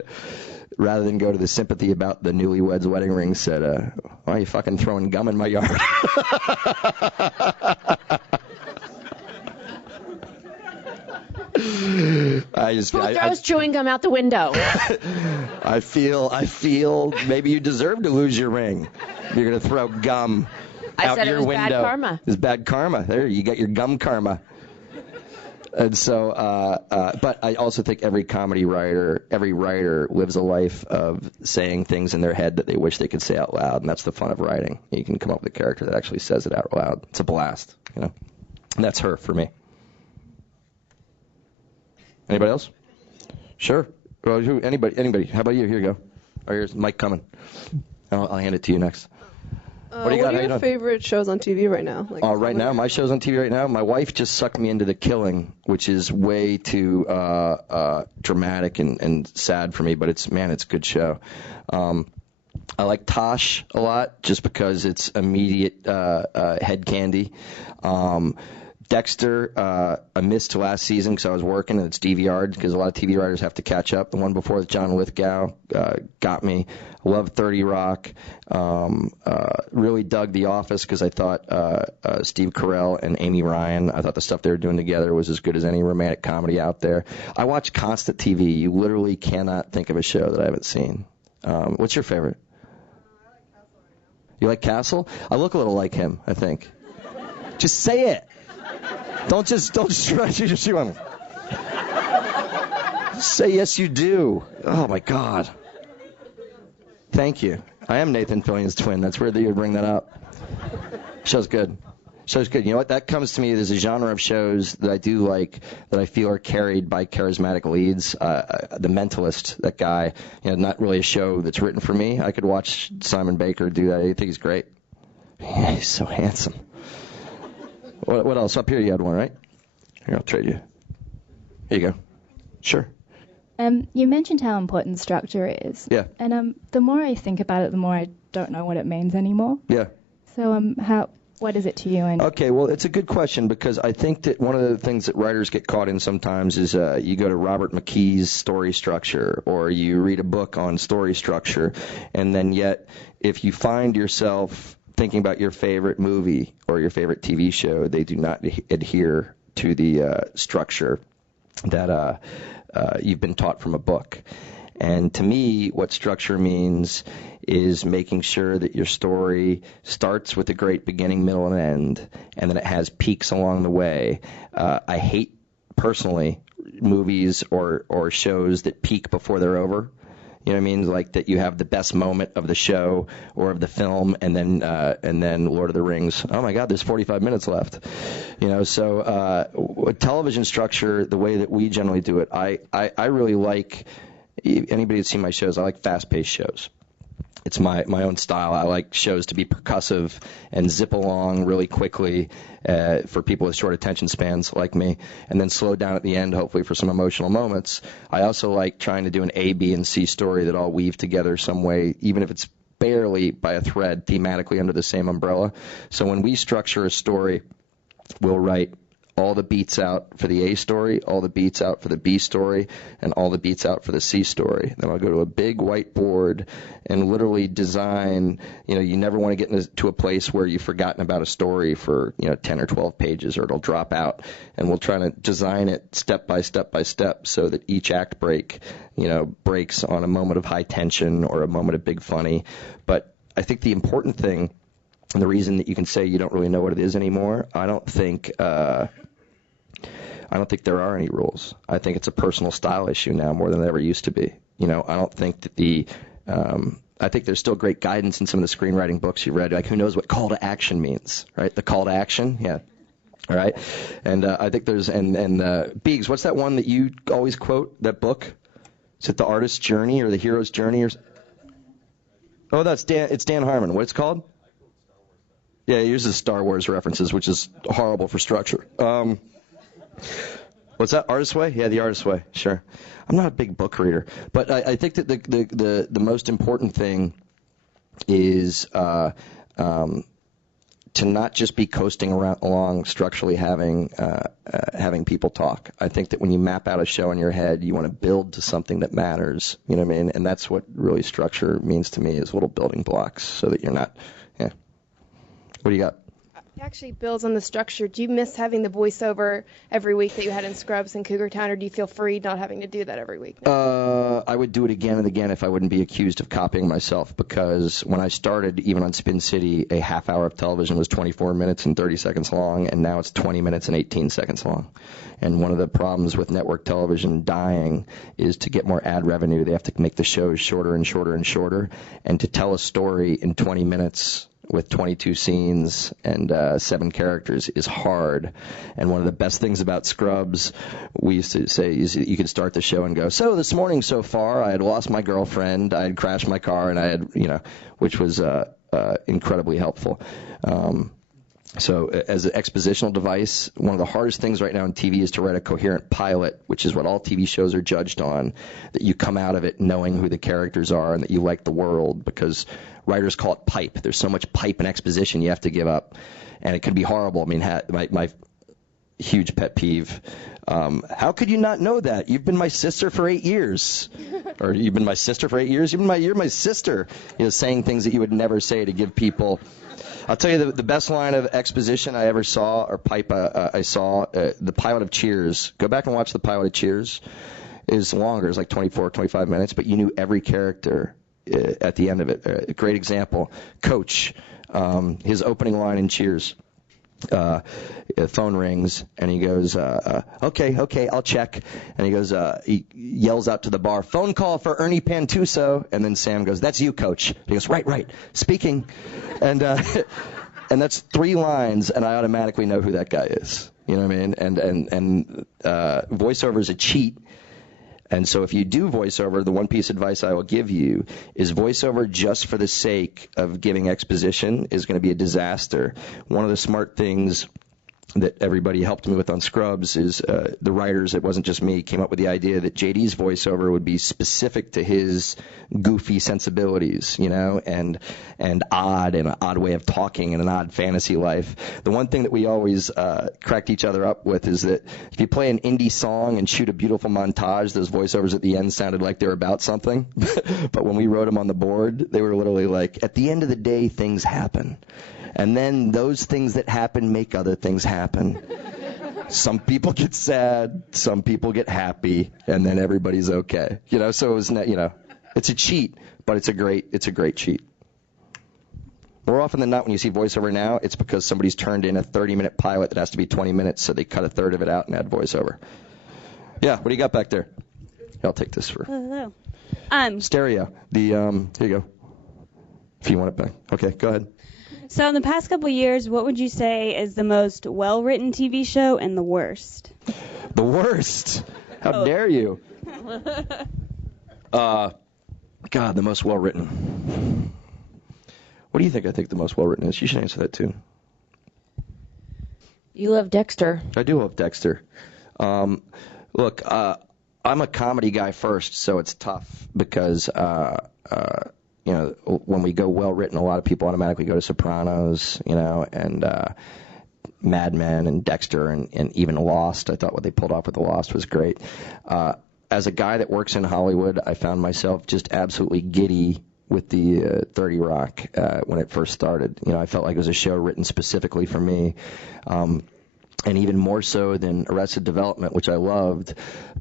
rather than go to the sympathy about the newlyweds' wedding ring, said, why are you fucking throwing gum in my yard? Who throws chewing gum out the window? I feel maybe you deserve to lose your ring. You're going to throw gum out your window. Bad karma. It's bad karma. There, you got your gum karma. And so, but I also think every writer lives a life of saying things in their head that they wish they could say out loud, and that's the fun of writing. You can come up with a character that actually says it out loud. It's a blast, you know. And that's her for me. Anybody else? Sure. Well, anybody? How about you? Here you go. Oh, here's Mike coming. I'll hand it to you next. What do you got? What are your favorite shows on TV right now? Right now, my show's on TV right now. My wife just sucked me into The Killing, which is way too dramatic and sad for me, but it's a good show. I like Tosh a lot just because it's immediate head candy. Dexter, I missed last season because I was working and it's DVR'd because a lot of TV writers have to catch up. The one before with John Lithgow got me. I love 30 Rock. Really dug The Office because I thought Steve Carell and Amy Ryan, I thought the stuff they were doing together was as good as any romantic comedy out there. I watch constant TV. You literally cannot think of a show that I haven't seen. What's your favorite? You like Castle? I look a little like him, I think. Just say it. Don't stretch your shoe on. Say yes, you do. Oh my God. Thank you. I am Nathan Fillion's twin. That's weird that you would bring that up. Show's good. Show's good. You know what? That comes to me. There's a genre of shows that I do like that I feel are carried by charismatic leads. The Mentalist, that guy. Not really a show that's written for me. I could watch Simon Baker do that. I think he's great. Yeah, he's so handsome. What else? Up here you had one, right? Here, I'll trade you. Here you go. Sure. You mentioned how important structure is. Yeah. And the more I think about it, the more I don't know what it means anymore. Yeah. So what is it to you? Okay, well, it's a good question because I think that one of the things that writers get caught in sometimes is you go to Robert McKee's story structure or you read a book on story structure, and then yet if you find yourself thinking about your favorite movie or your favorite TV show, they do not adhere to the structure that you've been taught from a book. And to me, what structure means is making sure that your story starts with a great beginning, middle, and end, and then it has peaks along the way. I hate, personally, movies or shows that peak before they're over. You know what I mean? Like that you have the best moment of the show or of the film, and then Lord of the Rings. Oh my God, there's 45 minutes left. So television structure, the way that we generally do it, I really like. Anybody that's seen my shows, I like fast-paced shows. It's my own style. I like shows to be percussive and zip along really quickly for people with short attention spans like me, and then slow down at the end, hopefully, for some emotional moments. I also like trying to do an A, B, and C story that all weave together some way, even if it's barely by a thread thematically under the same umbrella. So when we structure a story, we'll write all the beats out for the A story, all the beats out for the B story, and all the beats out for the C story. Then I'll go to a big whiteboard and literally design, you never want to get to a place where you've forgotten about a story for, 10 or 12 pages or it'll drop out. And we'll try to design it step by step by step so that each act break, breaks on a moment of high tension or a moment of big funny. But I think the important thing, and the reason that you can say you don't really know what it is anymore, I don't think there are any rules. I think it's a personal style issue now more than it ever used to be. I don't think that I think there's still great guidance in some of the screenwriting books you read. Like, who knows what call to action means, right? The call to action, yeah. All right. And I think there's, and Biggs, what's that one that you always quote, that book? Is it The Artist's Journey or The Hero's Journey? Oh, it's Dan Harmon. What's it called? Yeah, he uses Star Wars references, which is horrible for structure. What's that? Artist's Way? Yeah, The Artist's Way. Sure. I'm not a big book reader, but I think that the most important thing is to not just be coasting along structurally having people talk. I think that when you map out a show in your head, you want to build to something that matters. You know what I mean? And that's what really structure means to me, is little building blocks so that you're not. Yeah. What do you got? It actually builds on the structure. Do you miss having the voiceover every week that you had in Scrubs and Cougar Town, or do you feel free not having to do that every week? I would do it again and again if I wouldn't be accused of copying myself, because when I started, even on Spin City, a half hour of television was 24 minutes and 30 seconds long, and now it's 20 minutes and 18 seconds long. And one of the problems with network television dying is to get more ad revenue, they have to make the shows shorter and shorter and shorter, and to tell a story in 20 minutes with 22 scenes and 7 characters is hard. And one of the best things about Scrubs, we used to say, is you could start the show and go, so this morning so far, I had lost my girlfriend, I had crashed my car, and I had, which was incredibly helpful. So as an expositional device, one of the hardest things right now in TV is to write a coherent pilot, which is what all TV shows are judged on, that you come out of it knowing who the characters are and that you like the world, because writers call it pipe. There's so much pipe and exposition you have to give up, and it can be horrible. I mean, my huge pet peeve, how could you not know that? You've been my sister for 8 years. Or you've been my sister for 8 years? You're my sister. Saying things that you would never say to give people. I'll tell you the best line of exposition I ever saw, or pipe I saw, the pilot of Cheers. Go back and watch the pilot of Cheers. It's longer. It's like 24, 25 minutes, but you knew every character at the end of it. A great example, Coach, his opening line in Cheers. Phone rings, and he goes, okay, I'll check. And he goes, he yells out to the bar, phone call for Ernie Pantuso. And then Sam goes, that's you, Coach. He goes, right, speaking. And and that's 3 lines, and I automatically know who that guy is. You know what I mean? And voiceover is a cheat. And so if you do voiceover, the one piece of advice I will give you is voiceover just for the sake of giving exposition is going to be a disaster. One of the smart things that everybody helped me with on Scrubs is the writers, it wasn't just me, came up with the idea that JD's voiceover would be specific to his goofy sensibilities, and odd, and an odd way of talking and an odd fantasy life. The one thing that we always cracked each other up with is that if you play an indie song and shoot a beautiful montage, those voiceovers at the end sounded like they were about something. But when we wrote them on the board, they were literally like, at the end of the day, things happen. And then those things that happen make other things happen. Some people get sad, some people get happy, and then everybody's okay. So it was not, it's a cheat, but it's a great cheat. More often than not, when you see voiceover now, it's because somebody's turned in a 30-minute pilot that has to be 20 minutes, so they cut a third of it out and add voiceover. Yeah, what do you got back there? I'll take this for Hello. stereo. Here you go. If you want it back. Okay, go ahead. So in the past couple of years, what would you say is the most well-written TV show and the worst? The worst? How dare you? God, the most well-written. What do you think I think the most well-written is? You should answer that too. You love Dexter. I do love Dexter. Look, I'm a comedy guy first, so it's tough because when we go well-written, a lot of people automatically go to Sopranos, and Mad Men and Dexter and even Lost. I thought what they pulled off with The Lost was great. As a guy that works in Hollywood, I found myself just absolutely giddy with the 30 Rock when it first started. I felt like it was a show written specifically for me. And even more so than Arrested Development, which I loved,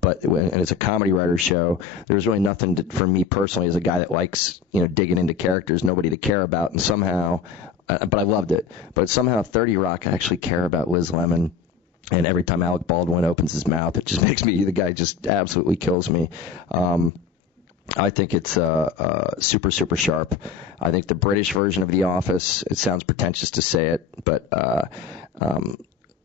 and it's a comedy writer show, there was really nothing for me personally as a guy that likes, digging into characters, nobody to care about, and somehow, but I loved it. But somehow 30 Rock, I actually care about Liz Lemon, and every time Alec Baldwin opens his mouth, it just makes me, the guy just absolutely kills me. I think it's super, super sharp. I think the British version of The Office, it sounds pretentious to say it, but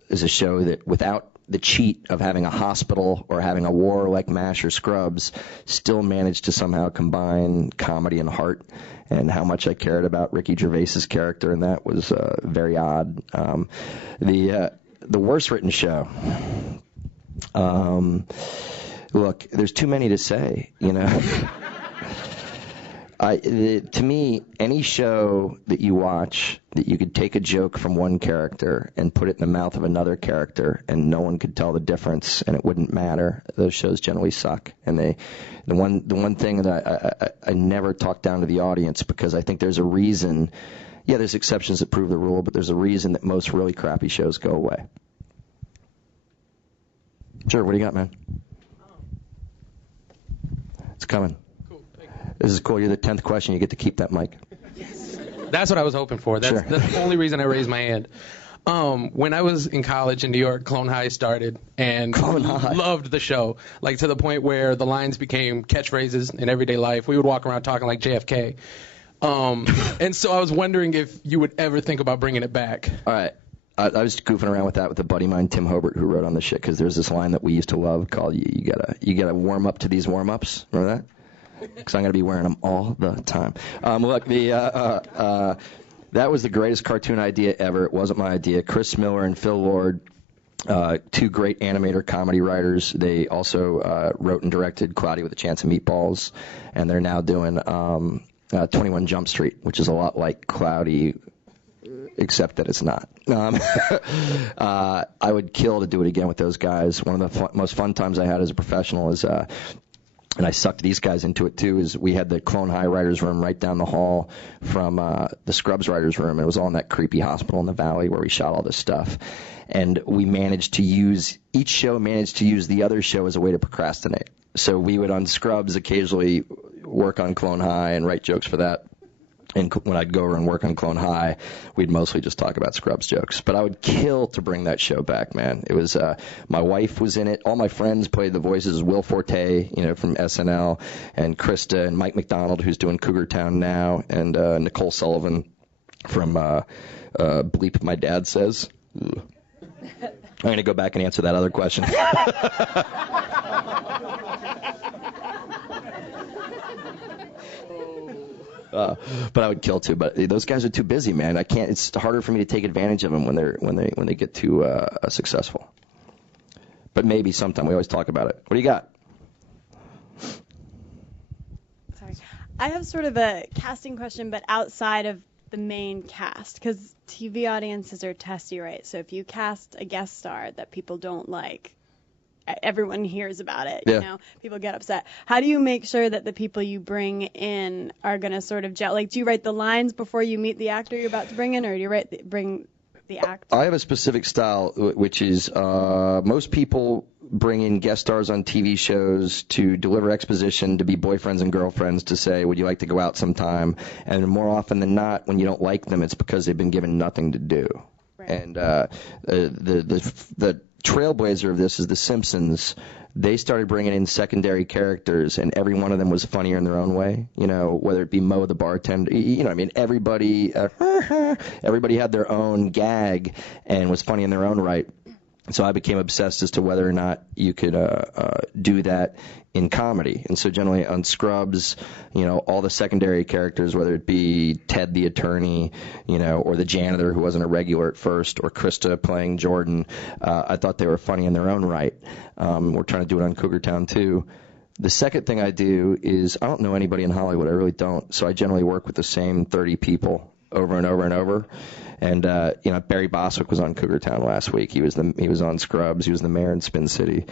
is a show that without the cheat of having a hospital or having a war like MASH or Scrubs still managed to somehow combine comedy and heart, and how much I cared about Ricky Gervais's character, and that was very odd. The worst written show. Look, there's too many to say, to me, any show that you watch that you could take a joke from one character and put it in the mouth of another character and no one could tell the difference and it wouldn't matter, those shows generally suck. And the one thing that I never talk down to the audience, because I think there's a reason. Yeah, there's exceptions that prove the rule, but there's a reason that most really crappy shows go away. Sure, what do you got, man? It's coming. This is cool. You're the 10th question. You get to keep that mic. Yes. That's what I was hoping for. That's, sure. That's the only reason I raised my hand. When I was in college in New York, Clone High started, and loved the show, like to the point where the lines became catchphrases in everyday life. We would walk around talking like JFK. And so I was wondering if you would ever think about bringing it back. All right. I was goofing around with that with a buddy of mine, Tim Hobart, who wrote on the shit, because there's this line that we used to love called you gotta warm up to these warm-ups. Remember that? Because I'm going to be wearing them all the time. Look, the That was the greatest cartoon idea ever. It wasn't my idea. Chris Miller and Phil Lord, two great animator comedy writers. They also wrote and directed Cloudy with a Chance of Meatballs, and they're now doing 21 Jump Street, which is a lot like Cloudy, except that it's not. I would kill to do it again with those guys. One of the most fun times I had as a professional is, and I sucked these guys into it too, is we had the Clone High writers room right down the hall from the Scrubs writers room. It was all in that creepy hospital in the valley where we shot all this stuff. And each show managed to use the other show as a way to procrastinate. So we would on Scrubs occasionally work on Clone High and write jokes for that. And when I'd go over and work on Clone High, we'd mostly just talk about Scrubs jokes. But I would kill to bring that show back, man. It was my wife was in it. All my friends played the voices. Will Forte, from SNL, and Christa, and Mike McDonald, who's doing Cougar Town now, and Nicole Sullivan from Bleep My Dad Says. Ugh. I'm going to go back and answer that other question. But I would kill too. But those guys are too busy, man. I can't. It's harder for me to take advantage of them when they get too successful. But maybe sometime. We always talk about it. What do you got? Sorry, I have sort of a casting question, but outside of the main cast, because TV audiences are testy, right? So if you cast a guest star that people don't like, everyone hears about it, people get upset. How do you make sure that the people you bring in are going to sort of gel? Like, do you write the lines before you meet the actor you're about to bring in, or do you bring the actor? I have a specific style, which is most people bring in guest stars on TV shows to deliver exposition, to be boyfriends and girlfriends, to say, would you like to go out sometime? And more often than not, when you don't like them, it's because they've been given nothing to do. Right. And the trailblazer of this is The Simpsons. They started bringing in secondary characters, and every one of them was funnier in their own way. Whether it be Mo the bartender, everybody had their own gag and was funny in their own right. So I became obsessed as to whether or not you could do that in comedy. And so generally on Scrubs, all the secondary characters, whether it be Ted the attorney, or the janitor who wasn't a regular at first, or Christa playing Jordan, I thought they were funny in their own right. We're trying to do it on Cougar Town too. The second thing I do is I don't know anybody in Hollywood. I really don't. So I generally work with the same 30 people over and over and over. And Barry Bostwick was on Cougar Town last week. He was on Scrubs. He was the mayor in Spin City.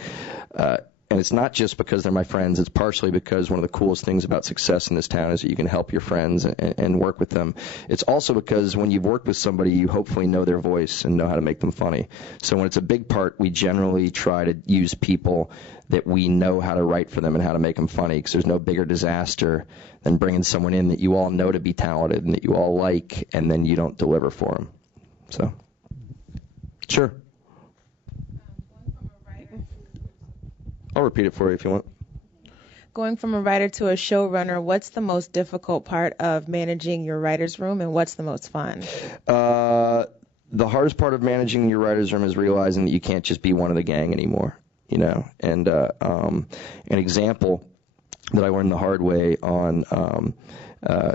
And it's not just because they're my friends. It's partially because one of the coolest things about success in this town is that you can help your friends and work with them. It's also because when you've worked with somebody, you hopefully know their voice and know how to make them funny. So when it's a big part, we generally try to use people that we know how to write for them and how to make them funny, because there's no bigger disaster than bringing someone in that you all know to be talented and that you all like, and then you don't deliver for them. So, sure. I'll repeat it for you if you want. Going from a writer to a showrunner, what's the most difficult part of managing your writer's room, and what's the most fun? The hardest part of managing your writer's room is realizing that you can't just be one of the gang anymore, And an example that I learned the hard way on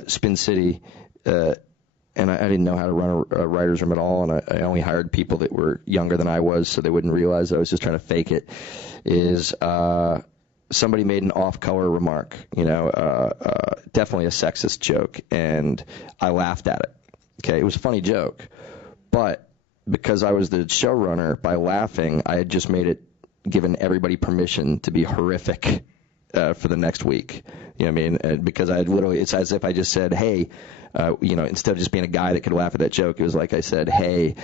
Spin City, and I didn't know how to run a writer's room at all, and I only hired people that were younger than I was so they wouldn't realize I was just trying to fake it, is somebody made an off-color remark, definitely a sexist joke, and I laughed at it. Okay, it was a funny joke, but because I was the showrunner, by laughing, I had just given everybody permission to be horrific for the next week. You know what I mean? Because it's as if I just said, hey, instead of just being a guy that could laugh at that joke, it was like I said, hey,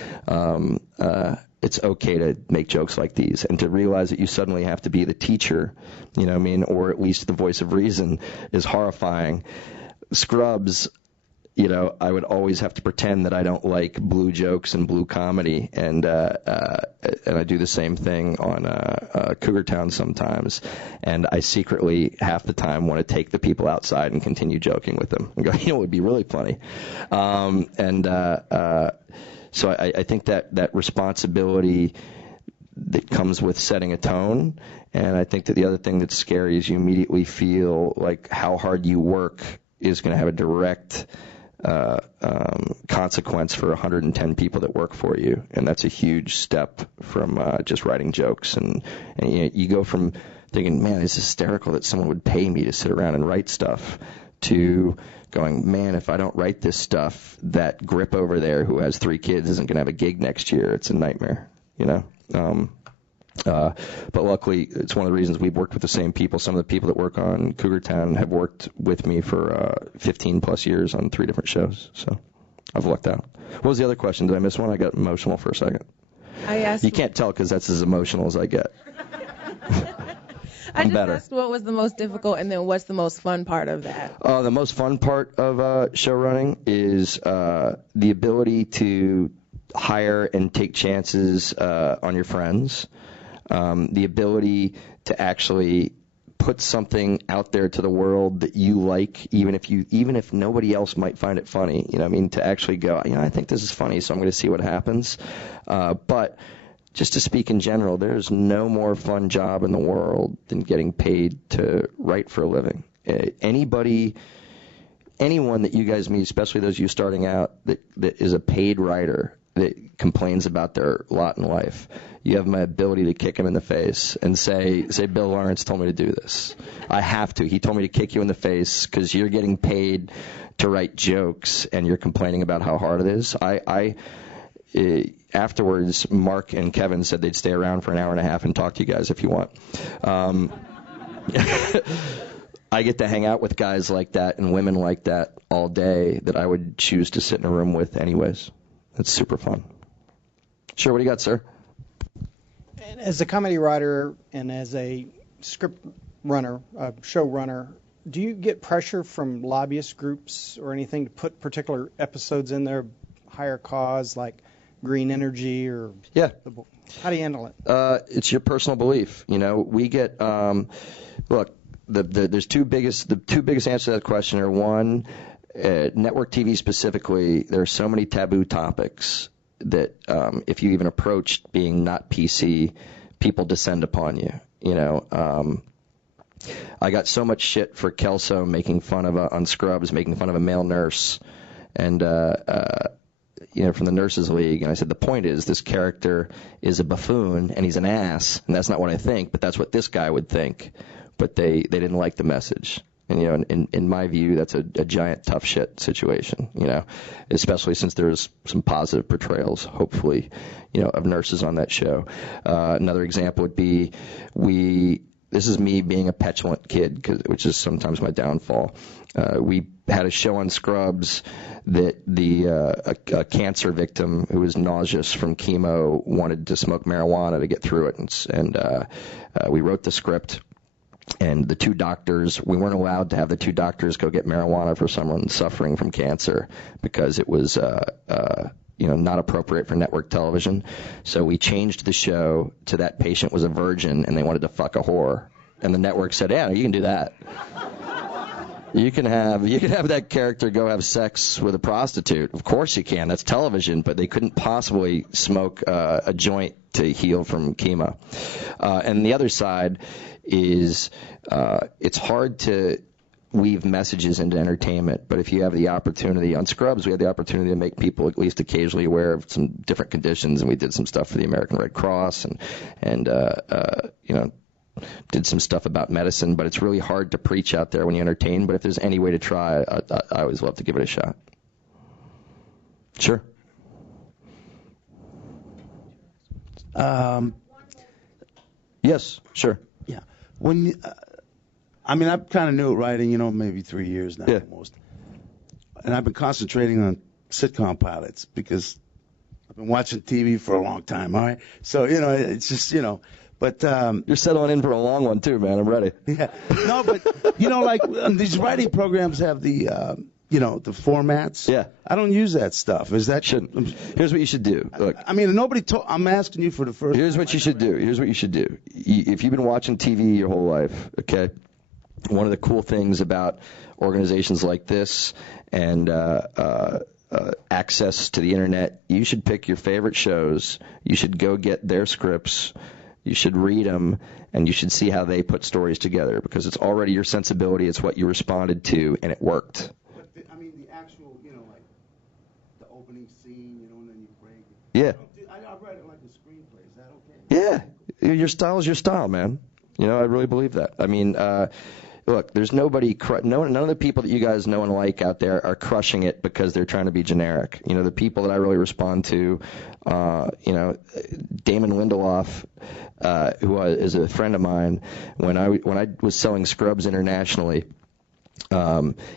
it's okay to make jokes like these, and to realize that you suddenly have to be the teacher, or at least the voice of reason, is horrifying. Scrubs, I would always have to pretend that I don't like blue jokes and blue comedy, and I do the same thing on Cougar Town sometimes, and I secretly half the time want to take the people outside and continue joking with them and go, it would be really funny, so I think that responsibility that comes with setting a tone, and I think that the other thing that's scary is you immediately feel like how hard you work is going to have a direct consequence for 110 people that work for you, and that's a huge step from just writing jokes. And you go from thinking, man, it's hysterical that someone would pay me to sit around and write stuff, to going, man, if I don't write this stuff, that grip over there who has 3 kids isn't going to have a gig next year. It's a nightmare, But luckily, it's one of the reasons we've worked with the same people. Some of the people that work on Cougar Town have worked with me for 15 plus years on 3 different shows. So I've lucked out. What was the other question? Did I miss one? I got emotional for a second. I asked. You can't tell because that's as emotional as I get. I just better. asked what was the most difficult, and then what's the most fun part of that? The most fun part of show running is the ability to hire and take chances on your friends. The ability to actually put something out there to the world that you like, even if nobody else might find it funny. To actually go, I think this is funny, so I'm going to see what happens. But just to speak in general, there's no more fun job in the world than getting paid to write for a living. Anyone that you guys meet, especially those of you starting out, that is a paid writer that complains about their lot in life, you have my ability to kick him in the face and say, Bill Lawrence told me to do this. I have to. He told me to kick you in the face because you're getting paid to write jokes and you're complaining about how hard it is. Afterwards, Mark and Kevin said they'd stay around for an hour and a half and talk to you guys if you want. I get to hang out with guys like that and women like that all day that I would choose to sit in a room with anyways. It's super fun. Sure, what do you got, sir? As a comedy writer and as a script runner, show runner, do you get pressure from lobbyist groups or anything to put particular episodes in there, higher cause, like green energy or? Yeah. How do you handle it? It's your personal belief. We get look. There's two biggest answers to that question are, one, network TV specifically. There are so many taboo topics that if you even approached being not PC, people descend upon you. I got so much shit for Kelso making fun of on Scrubs, making fun of a male nurse, and from the Nurses League, and I said the point is this character is a buffoon and he's an ass, and that's not what I think, but that's what this guy would think. But they didn't like the message. And, in my view, that's a giant tough shit situation, especially since there's some positive portrayals, hopefully, of nurses on that show. Another example would be this is me being a petulant kid, which is sometimes my downfall. We had a show on Scrubs that a cancer victim who was nauseous from chemo wanted to smoke marijuana to get through it. And we wrote the script. And the 2 doctors, we weren't allowed to have the 2 doctors go get marijuana for someone suffering from cancer because it was, not appropriate for network television. So we changed the show to that patient was a virgin and they wanted to fuck a whore. And the network said, yeah, you can do that. You can have that character go have sex with a prostitute. Of course you can. That's television. But they couldn't possibly smoke a joint to heal from chemo. And the other side is it's hard to weave messages into entertainment, but if you have the opportunity on Scrubs, we had the opportunity to make people at least occasionally aware of some different conditions, and we did some stuff for the American Red Cross and did some stuff about medicine. But it's really hard to preach out there when you entertain. But if there's any way to try, I always love to give it a shot. Sure. Yes, sure. Yeah. When I'm kind of new at writing, maybe 3 years now almost. And I've been concentrating on sitcom pilots because I've been watching TV for a long time, all right? So, it's just, but you're settling in for a long one too, man. I'm ready. Yeah. No, but like these writing programs have the the formats. Yeah. I don't use that stuff. Is that shouldn't? Here's what you should do. Look. Nobody told. I'm asking you for the first. Here's what you should do. If you've been watching TV your whole life, okay. One of the cool things about organizations like this and access to the internet, you should pick your favorite shows. You should go get their scripts. You should read them, and you should see how they put stories together because it's already your sensibility. It's what you responded to, and it worked. But the actual, like opening scene, you know, and then you break. Yeah. I read it like a screenplay. Is that okay? Yeah. Your style is your style, man. You know, I really believe that. I mean, look, there's nobody, none of the people that you guys know and like out there are crushing it because they're trying to be generic. You know, the people that I really respond to, you know, Damon Lindelof, who is a friend of mine, when I was selling Scrubs internationally,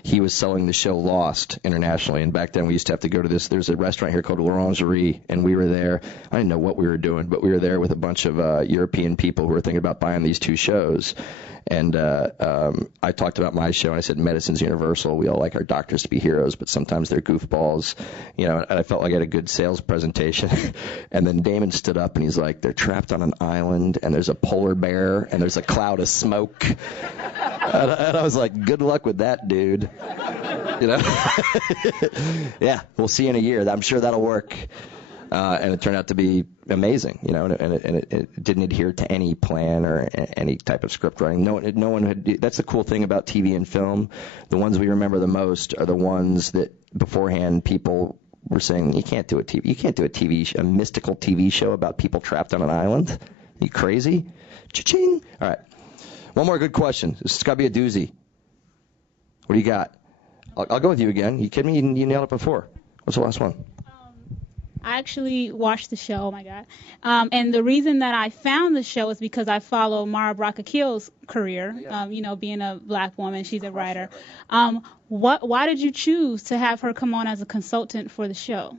he was selling the show Lost internationally, and back then we used to have to go to there's a restaurant here called L'Orangerie, and we were there. I didn't know what we were doing, but we were there with a bunch of European people who were thinking about buying these two shows. And I talked about my show, and I said, medicine's universal. We all like our doctors to be heroes, but sometimes they're goofballs. You know, and I felt like I had a good sales presentation. And then Damon stood up, and he's like, they're trapped on an island, and there's a polar bear, and there's a cloud of smoke. And I was like, good luck with that, dude. You know? Yeah, we'll see you in a year. I'm sure that'll work. And it turned out to be amazing, you know, and it didn't adhere to any plan or any type of script writing. No one had. That's the cool thing about TV and film. The ones we remember the most are the ones that beforehand people were saying, you can't do a mystical TV show about people trapped on an island. Are you crazy? Cha-ching. All right. One more good question. This has got to be a doozy. What do you got? I'll go with you again. You kidding me? You nailed it before. What's the last one? I actually watched the show. Oh my God! And the reason that I found the show is because I follow Mara Brock Akil's career. You know, being a black woman, she's a writer. Why did you choose to have her come on as a consultant for the show?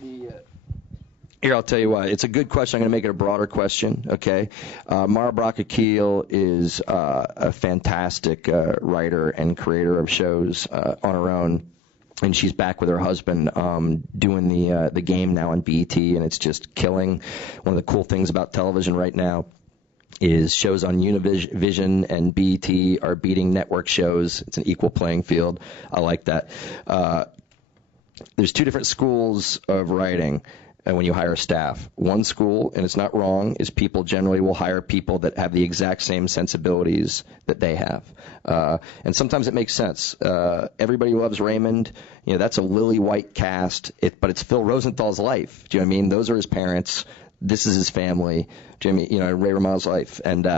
Here, I'll tell you why. It's a good question. I'm going to make it a broader question, okay? Mara Brock Akil is a fantastic writer and creator of shows on her own. And she's back with her husband doing the game now on BET, and it's just killing. One of the cool things about television right now is shows on Univision and BET are beating network shows. It's an equal playing field. I like that. There's two different schools of writing. And when you hire staff, one school, and it's not wrong, is people generally will hire people that have the exact same sensibilities that they have. And sometimes it makes sense. Everybody Loves Raymond, you know, that's a lily white cast, but it's Phil Rosenthal's life. Do you know what I mean? Those are his parents. This is his family. Do you know what I mean? You know, Ray Romano's life. And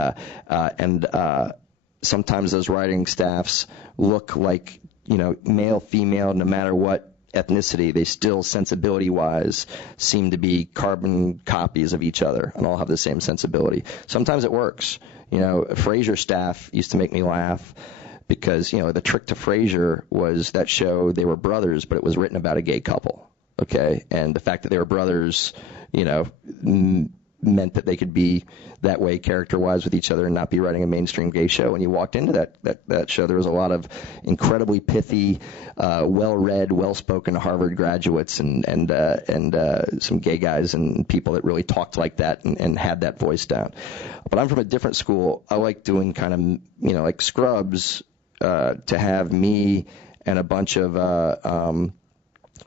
sometimes those writing staffs look like, you know, male, female, no matter what ethnicity, they still, sensibility-wise, seem to be carbon copies of each other and all have the same sensibility. Sometimes it works. You know, Frasier staff used to make me laugh because, you know, the trick to Frasier was that show, they were brothers, but it was written about a gay couple, okay? And the fact that they were brothers, you know, meant that they could be that way character-wise with each other and not be writing a mainstream gay show. When you walked into that show, there was a lot of incredibly pithy, well-read, well-spoken Harvard graduates and some gay guys and people that really talked like that and had that voice down. But I'm from a different school. I like doing kind of, you know, like Scrubs, to have me and a bunch of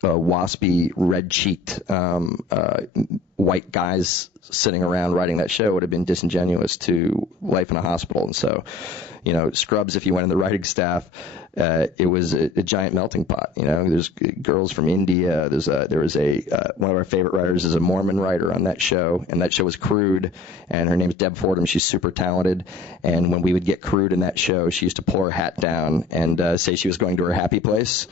waspy, red-cheeked white guys sitting around writing that show would have been disingenuous to life in a hospital. And so, you know, Scrubs, if you went in the writing staff, it was a giant melting pot. You know, there's girls from India. There was one of our favorite writers is a Mormon writer on that show, and that show was Crude, and her name's Deb Fordham. She's super talented, and when we would get Crude in that show, she used to pull her hat down and say she was going to her happy place.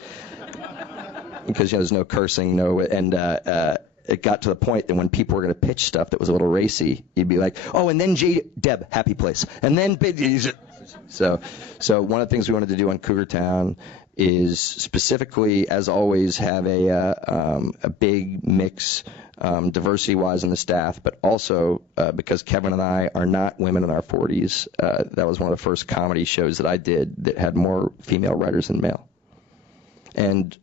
Because, you know, there's no cursing, it got to the point that when people were going to pitch stuff that was a little racy, you'd be like, oh, and then Deb, happy place. And then, so one of the things we wanted to do on Cougar Town is specifically, as always, have a big mix, diversity-wise in the staff, but also because Kevin and I are not women in our 40s, that was one of the first comedy shows that I did that had more female writers than male. And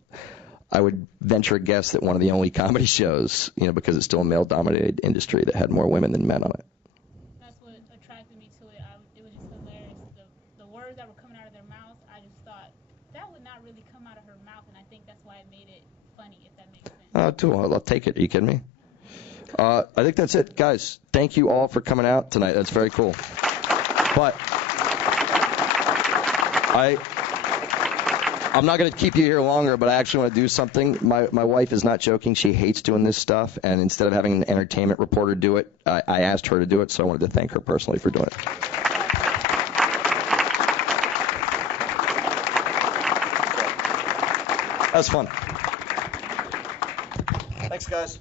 I would venture a guess that one of the only comedy shows, you know, because it's still a male-dominated industry, that had more women than men on it. That's what attracted me to it. It was just hilarious. The words that were coming out of their mouth, I just thought, that would not really come out of her mouth, and I think that's why it made it funny, if that makes sense. I'll take it. Are you kidding me? I think that's it. Guys, thank you all for coming out tonight. That's very cool. But I'm not going to keep you here longer, but I actually want to do something. My wife is not joking. She hates doing this stuff, and instead of having an entertainment reporter do it, I asked her to do it, so I wanted to thank her personally for doing it. That was fun. Thanks, guys.